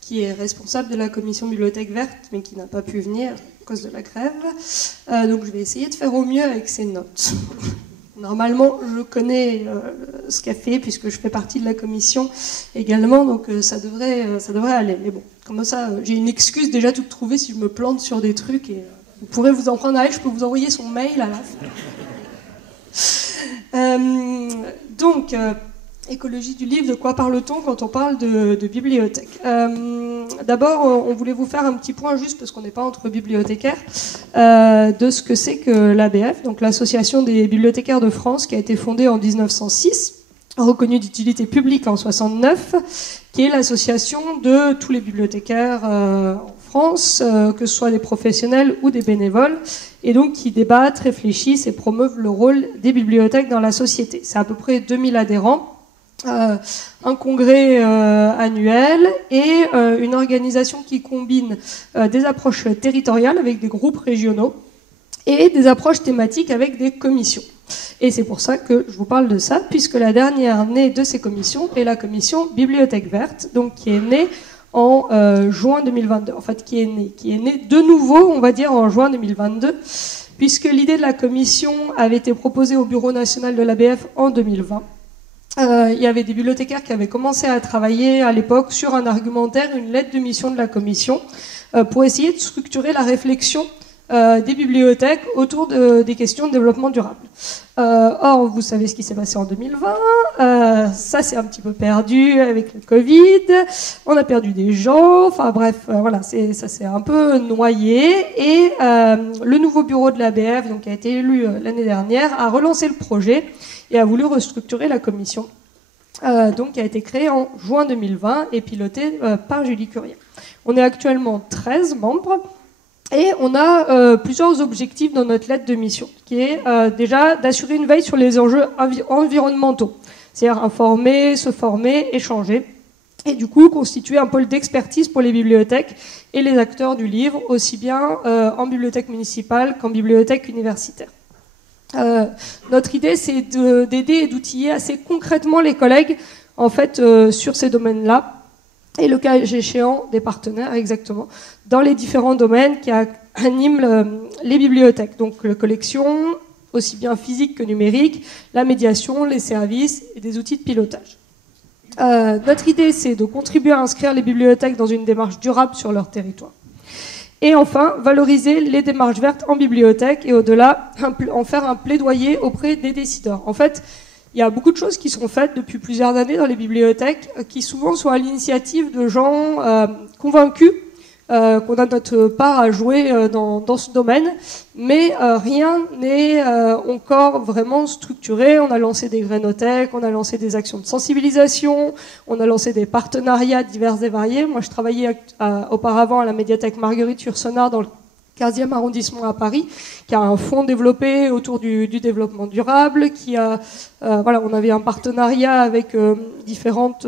qui est responsable de la commission Bibliothèque Verte, mais qui n'a pas pu venir à cause de la grève. Donc je vais essayer de faire au mieux avec ses notes. Normalement, je connais ce qu'elle fait, puisque je fais partie de la commission également, donc ça devrait aller. Mais bon, comme ça, j'ai une excuse déjà toute trouvée si je me plante sur des trucs, et vous pourrez vous en prendre à elle, je peux vous envoyer son mail à la fin. Donc, écologie du livre, de quoi parle-t-on quand on parle de bibliothèque ? D'abord, on voulait vous faire un petit point, juste parce qu'on n'est pas entre bibliothécaires, de ce que c'est que l'ABF, donc l'Association des bibliothécaires de France, qui a été fondée en 1906, reconnue d'utilité publique en 1969, qui est l'association de tous les bibliothécaires en France, que ce soit des professionnels ou des bénévoles, et donc qui débattent, réfléchissent et promeuvent le rôle des bibliothèques dans la société. C'est à peu près 2000 adhérents. Un congrès annuel et une organisation qui combine des approches territoriales avec des groupes régionaux et des approches thématiques avec des commissions. Et c'est pour ça que je vous parle de ça, puisque la dernière née de ces commissions est la commission Bibliothèque Verte, donc qui est née en juin 2022. En fait, qui est née de nouveau, on va dire, en juin 2022, puisque l'idée de la commission avait été proposée au Bureau national de l'ABF en 2020. Il y avait des bibliothécaires qui avaient commencé à travailler à l'époque sur un argumentaire, une lettre de mission de la commission, pour essayer de structurer la réflexion des bibliothèques autour des questions de développement durable. Or, vous savez ce qui s'est passé en 2020, ça s'est un petit peu perdu avec le Covid, on a perdu des gens, enfin bref, voilà, ça s'est un peu noyé, et le nouveau bureau de l'ABF, donc, qui a été élu l'année dernière, a relancé le projet et a voulu restructurer la commission, donc, qui a été créée en juin 2020 et pilotée par Julie Currier. On est actuellement 13 membres. Et on a plusieurs objectifs dans notre lettre de mission, qui est déjà d'assurer une veille sur les enjeux environnementaux, c'est-à-dire informer, se former, échanger, et du coup constituer un pôle d'expertise pour les bibliothèques et les acteurs du livre, aussi bien en bibliothèque municipale qu'en bibliothèque universitaire. Notre idée, c'est d'aider et d'outiller assez concrètement les collègues en fait, sur ces domaines-là, et le cas échéant des partenaires, exactement, dans les différents domaines qui animent les bibliothèques. Donc, la collection, aussi bien physique que numérique, la médiation, les services et des outils de pilotage. Notre idée, c'est de contribuer à inscrire les bibliothèques dans une démarche durable sur leur territoire. Et enfin, valoriser les démarches vertes en bibliothèque et au-delà, en faire un plaidoyer auprès des décideurs. En fait, il y a beaucoup de choses qui sont faites depuis plusieurs années dans les bibliothèques, qui souvent sont à l'initiative de gens convaincus qu'on a notre part à jouer dans ce domaine, mais rien n'est encore vraiment structuré. On a lancé des grainothèques, on a lancé des actions de sensibilisation, on a lancé des partenariats divers et variés. Moi, je travaillais auparavant à la médiathèque Marguerite Yourcenar dans le 15e arrondissement à Paris, qui a un fonds développé autour du développement durable, qui a, voilà, on avait un partenariat avec différentes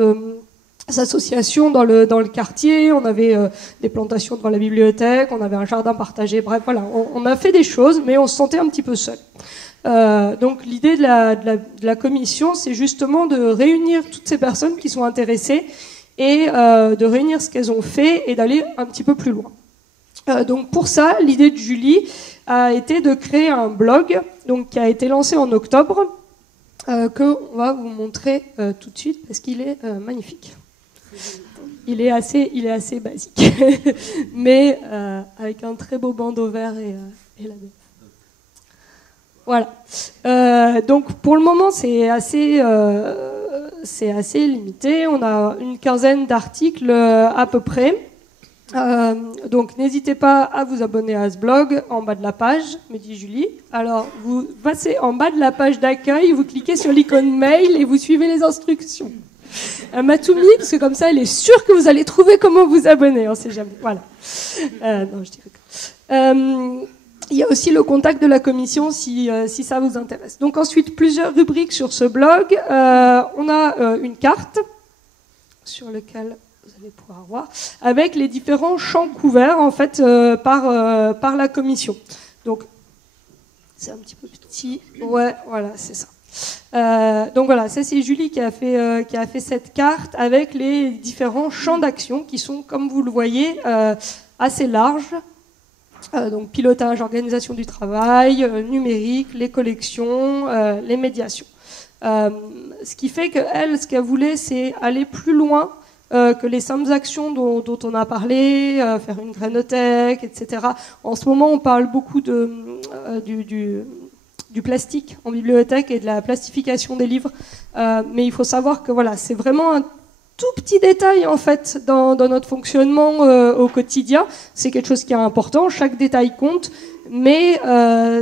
associations dans le quartier, on avait des plantations devant la bibliothèque, on avait un jardin partagé, bref, voilà, on a fait des choses, mais on se sentait un petit peu seul. Donc l'idée de la commission, c'est justement de réunir toutes ces personnes qui sont intéressées et de réunir ce qu'elles ont fait et d'aller un petit peu plus loin. Donc pour ça, l'idée de Julie a été de créer un blog, donc qui a été lancé en octobre, que on va vous montrer tout de suite parce qu'il est magnifique. Il est assez basique, mais avec un très beau bandeau vert et la baie. Voilà. Donc pour le moment, c'est assez limité. On a une quinzaine d'articles à peu près. Donc n'hésitez pas à vous abonner à ce blog en bas de la page, me dit Julie. Alors vous passez en bas de la page d'accueil, vous cliquez sur l'icône mail et vous suivez les instructions. Elle m'a tout mis parce que comme ça elle est sûre que vous allez trouver comment vous abonner, on sait jamais. Voilà. Non, je dirais il y a aussi le contact de la commission si ça vous intéresse. Donc ensuite plusieurs rubriques sur ce blog. On a une carte sur laquelle vous allez pouvoir voir, avec les différents champs couverts en fait par la commission. Donc c'est un petit peu petit, ouais, voilà, c'est ça. Donc voilà, ça c'est Julie qui a fait cette carte avec les différents champs d'action qui sont, comme vous le voyez, assez larges. Donc pilotage, organisation du travail, numérique, les collections, les médiations. Ce qui fait qu'elle, ce qu'elle voulait, c'est aller plus loin que les simples actions dont on a parlé, faire une grainothèque, etc. En ce moment, on parle beaucoup du plastique en bibliothèque et de la plastification des livres, mais il faut savoir que voilà, c'est vraiment un tout petit détail en fait dans notre fonctionnement au quotidien. C'est quelque chose qui est important, chaque détail compte, mais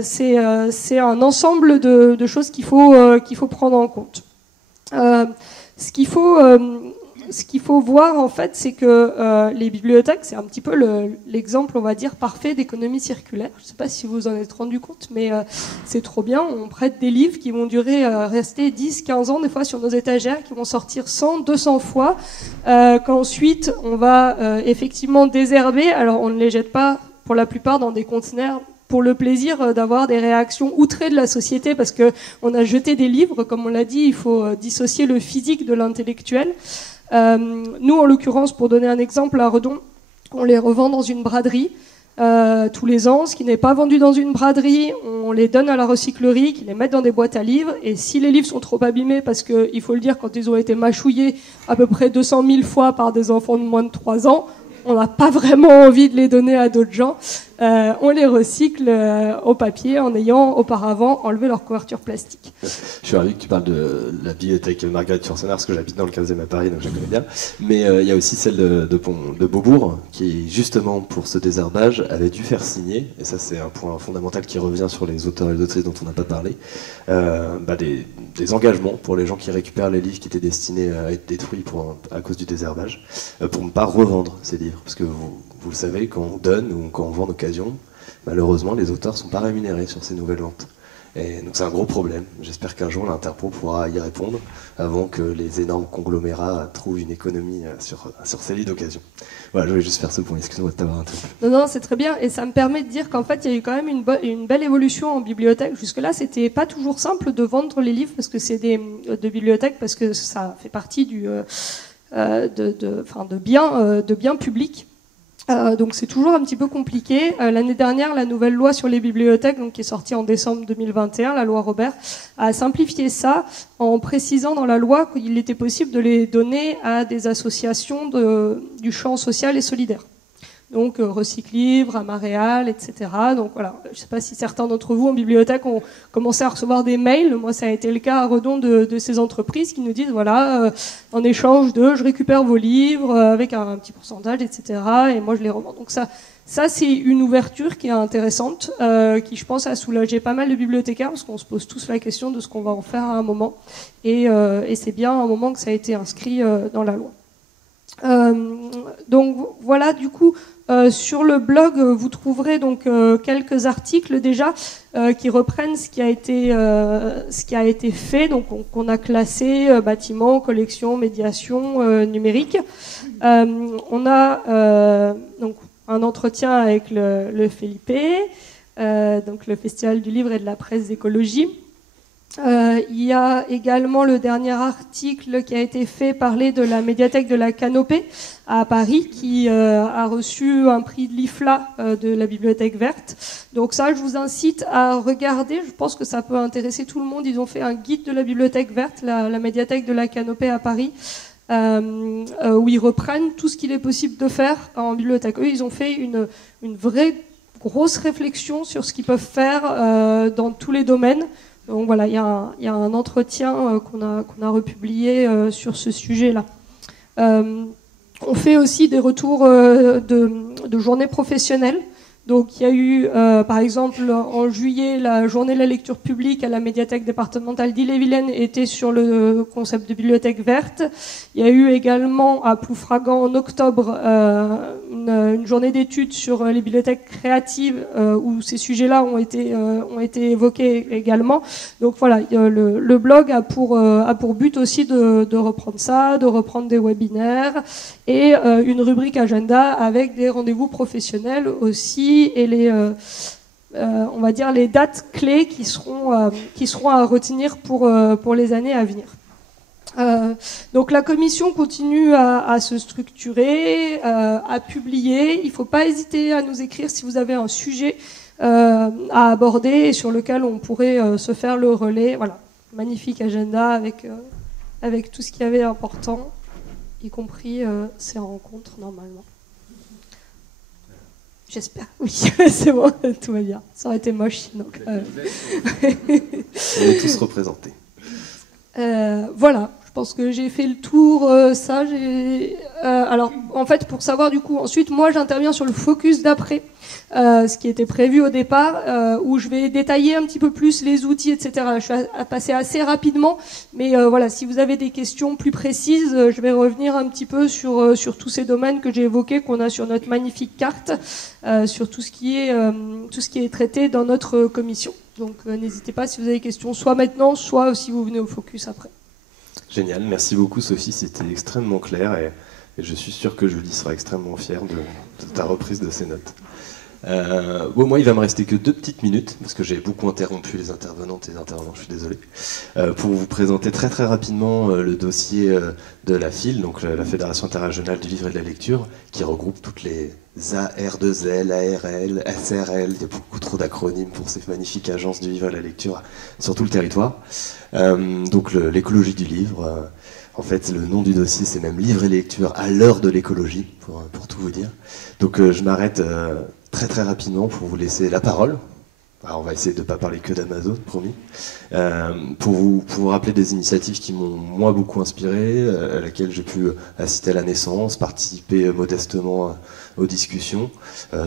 c'est un ensemble de choses qu'il faut prendre en compte. Ce qu'il faut voir en fait, c'est que les bibliothèques, c'est un petit peu l'exemple, on va dire, parfait d'économie circulaire. Je ne sais pas si vous en êtes rendu compte, mais c'est trop bien. On prête des livres qui vont rester 10, 15 ans, des fois sur nos étagères, qui vont sortir 100, 200 fois, qu'ensuite on va effectivement désherber. Alors on ne les jette pas pour la plupart dans des conteneurs pour le plaisir d'avoir des réactions outrées de la société, parce qu'on a jeté des livres, comme on l'a dit, il faut dissocier le physique de l'intellectuel. Nous, en l'occurrence, pour donner un exemple, à Redon, on les revend dans une braderie tous les ans. Ce qui n'est pas vendu dans une braderie, on les donne à la recyclerie, qui les mettent dans des boîtes à livres. Et si les livres sont trop abîmés, parce qu'il faut le dire, quand ils ont été mâchouillés à peu près 200 000 fois par des enfants de moins de 3 ans, on n'a pas vraiment envie de les donner à d'autres gens. on les recycle au papier en ayant auparavant enlevé leur couverture plastique. Je suis ravi que tu parles de la bibliothèque Marguerite Yourcenar, parce que j'habite dans le 15e à Paris, donc je la connais bien. Mais il y a aussi celle de Beaubourg, qui justement pour ce désherbage avait dû faire signer, et ça c'est un point fondamental qui revient sur les auteurs et les autrices dont on n'a pas parlé, des engagements pour les gens qui récupèrent les livres qui étaient destinés à être détruits à cause du désherbage, pour ne pas revendre ces livres. Parce que vous le savez, quand on donne ou quand on vend d'occasion, malheureusement les auteurs ne sont pas rémunérés sur ces nouvelles ventes. Et donc c'est un gros problème. J'espère qu'un jour l'Interpro pourra y répondre avant que les énormes conglomérats trouvent une économie sur ces livres d'occasion. Voilà, je voulais juste faire ce point. Excuse-moi de t'avoir interrompu. Non, c'est très bien. Et ça me permet de dire qu'en fait, il y a eu quand même une belle évolution en bibliothèque. Jusque-là, c'était pas toujours simple de vendre les livres parce que c'est de bibliothèques, parce que ça fait partie de biens publics. Donc c'est toujours un petit peu compliqué. L'année dernière, la nouvelle loi sur les bibliothèques, donc, qui est sortie en décembre 2021, la loi Robert, a simplifié ça en précisant dans la loi qu'il était possible de les donner à des associations du champ social et solidaire. Donc Recyclivre, Amaréal, etc. Donc voilà, je ne sais pas si certains d'entre vous en bibliothèque ont commencé à recevoir des mails. Moi, ça a été le cas à Redon de ces entreprises qui nous disent voilà, en échange je récupère vos livres avec un petit pourcentage, etc. Et moi, je les revends. Donc ça c'est une ouverture qui est intéressante, qui, je pense, a soulagé pas mal de bibliothécaires parce qu'on se pose tous la question de ce qu'on va en faire à un moment. Et c'est bien à un moment que ça a été inscrit dans la loi. Donc voilà, du coup. Sur le blog, vous trouverez donc quelques articles déjà qui reprennent ce qui a été fait. Donc qu'on a classé bâtiments, collections, médiation, numérique. On a donc un entretien avec le Felipe, donc le Festival du livre et de la presse d'écologie. Il y a également le dernier article qui a été fait parler de la médiathèque de la Canopée à Paris qui a reçu un prix de l'IFLA de la Bibliothèque Verte. Donc ça, je vous incite à regarder, je pense que ça peut intéresser tout le monde. Ils ont fait un guide de la Bibliothèque Verte, la médiathèque de la Canopée à Paris, où ils reprennent tout ce qu'il est possible de faire en bibliothèque. Eux, ils ont fait une vraie grosse réflexion sur ce qu'ils peuvent faire dans tous les domaines. Donc voilà, il y a un entretien qu'on a republié sur ce sujet-là. On fait aussi des retours de journées professionnelles. Donc il y a eu, par exemple, en juillet, la journée de la lecture publique à la médiathèque départementale d'Ille-et-Vilaine était sur le concept de bibliothèque verte. Il y a eu également à Ploufragan en octobre une journée d'études sur les bibliothèques créatives où ces sujets-là ont été évoqués également. Donc voilà, le blog a pour but aussi de reprendre ça, de reprendre des webinaires et une rubrique agenda avec des rendez-vous professionnels aussi et on va dire les dates clés qui seront à retenir pour les années à venir. Donc la commission continue à se structurer, à publier. Il ne faut pas hésiter à nous écrire si vous avez un sujet à aborder et sur lequel on pourrait se faire le relais. Voilà, magnifique agenda avec tout ce qu'il y avait important, y compris ces rencontres normalement. J'espère, oui, c'est bon, tout va bien. Ça aurait été moche, donc. On est tous représentés. Voilà, je pense que j'ai fait le tour. Alors, en fait, pour savoir du coup, ensuite, moi, j'interviens sur le focus d'après, ce qui était prévu au départ, où je vais détailler un petit peu plus les outils, etc. Je suis passé assez rapidement, mais voilà, si vous avez des questions plus précises, je vais revenir un petit peu sur tous ces domaines que j'ai évoqués, qu'on a sur notre magnifique carte, sur tout ce qui est traité dans notre commission. Donc n'hésitez pas si vous avez des questions, soit maintenant, soit si vous venez au focus après. Génial, merci beaucoup Sophie, c'était extrêmement clair et je suis sûr que Julie sera extrêmement fière de ta reprise de ces notes. Bon, moi il va me rester que 2 petites minutes parce que j'ai beaucoup interrompu les intervenantes et les intervenants, je suis désolé, pour vous présenter très très rapidement le dossier de la FIL, donc la Fédération interrégionale du livre et de la lecture, qui regroupe toutes les AR2L, ARL, SRL, il y a beaucoup trop d'acronymes pour ces magnifiques agences du livre et de la lecture sur tout le territoire. Donc l'écologie du livre, en fait le nom du dossier c'est même livre et lecture à l'heure de l'écologie, pour tout vous dire. Donc je m'arrête très très rapidement pour vous laisser la parole. Alors, on va essayer de ne pas parler que d'Amazon, promis. Pour vous rappeler des initiatives qui m'ont moi beaucoup inspiré, à laquelle j'ai pu assister à la naissance, participer modestement aux discussions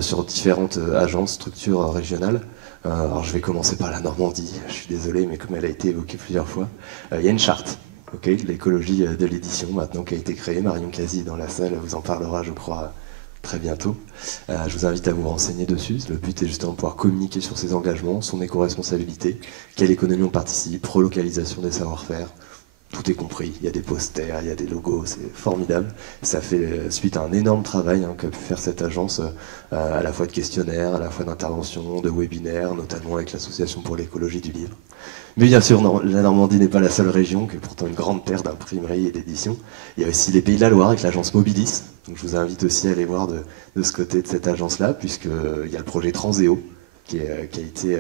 sur différentes agences, structures régionales. Alors je vais commencer par la Normandie, je suis désolé, mais comme elle a été évoquée plusieurs fois, il y a une charte, okay, de l'écologie de l'édition maintenant qui a été créée. Marion Casi dans la salle vous en parlera, je crois, très bientôt. Je vous invite à vous renseigner dessus. Le but est justement de pouvoir communiquer sur ses engagements, son éco-responsabilité, quelle économie on participe, relocalisation des savoir-faire. Tout est compris, il y a des posters, il y a des logos, c'est formidable. Ça fait suite à un énorme travail qu'a pu faire cette agence, à la fois de questionnaires, à la fois d'interventions, de webinaires, notamment avec l'Association pour l'écologie du livre. Mais bien sûr, la Normandie n'est pas la seule région, qui est pourtant une grande terre d'imprimerie et d'édition. Il y a aussi les Pays de la Loire avec l'agence Mobilis. Donc je vous invite aussi à aller voir de ce côté de cette agence-là, puisqu'il y a le projet Transéo, qui a été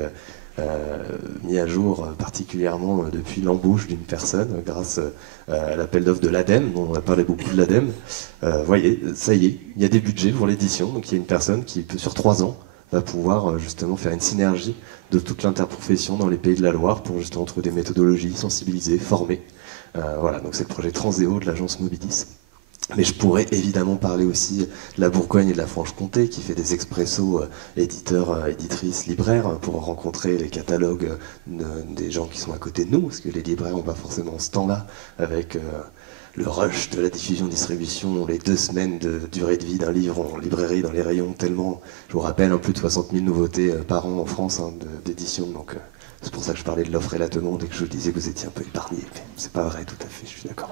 mis à jour particulièrement depuis l'embauche d'une personne grâce à l'appel d'offres de l'ADEME, dont on a parlé beaucoup de l'ADEME. Voyez, ça y est, il y a des budgets pour l'édition, donc il y a une personne qui, sur 3 ans, va pouvoir justement faire une synergie de toute l'interprofession dans les Pays de la Loire pour justement trouver des méthodologies, sensibiliser, former. Voilà, donc c'est le projet Transéo de l'agence Mobilis. Mais je pourrais évidemment parler aussi de la Bourgogne et de la Franche-Comté, qui fait des expressos éditeurs, éditrices, libraires, pour rencontrer les catalogues des gens qui sont à côté de nous, parce que les libraires n'ont pas forcément ce temps-là, avec le rush de la diffusion-distribution, les 2 semaines de durée de vie d'un livre en librairie, dans les rayons, tellement, je vous rappelle, plus de 60 000 nouveautés par an en France d'édition, donc c'est pour ça que je parlais de l'offre et la demande et que je vous disais que vous étiez un peu épargnés, mais c'est pas vrai tout à fait, je suis d'accord.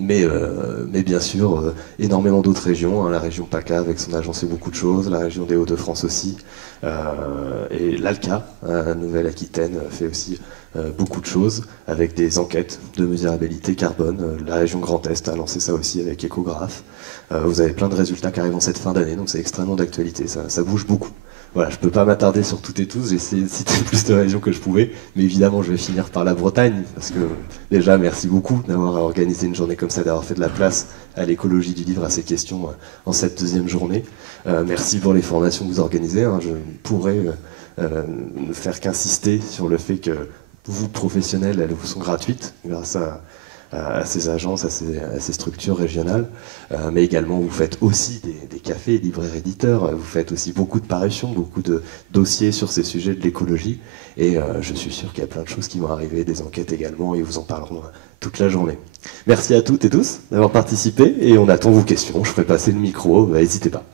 Mais bien sûr, énormément d'autres régions, la région PACA avec son agence fait beaucoup de choses, la région des Hauts-de-France aussi, et l'ALCA, Nouvelle-Aquitaine, fait aussi beaucoup de choses avec des enquêtes de mesurabilité carbone. La région Grand Est a lancé ça aussi avec Ecographe. Vous avez plein de résultats qui arrivent en cette fin d'année, donc c'est extrêmement d'actualité, ça bouge beaucoup. Voilà, je ne peux pas m'attarder sur toutes et tous, j'ai essayé de citer plus de régions que je pouvais, mais évidemment je vais finir par la Bretagne, parce que déjà merci beaucoup d'avoir organisé une journée comme ça, d'avoir fait de la place à l'écologie du livre, à ces questions en cette 2e journée. Merci pour les formations que vous organisez, je ne pourrais ne faire qu'insister sur le fait que vous, professionnels, elles vous sont gratuites grâce à ces agences, à ces structures régionales, mais également vous faites aussi des cafés, libraires, éditeurs, vous faites aussi beaucoup de parutions, beaucoup de dossiers sur ces sujets de l'écologie, et je suis sûr qu'il y a plein de choses qui vont arriver, des enquêtes également, et vous en parlerons toute la journée. Merci à toutes et tous d'avoir participé, et on attend vos questions, je ferai passer le micro, n'hésitez pas.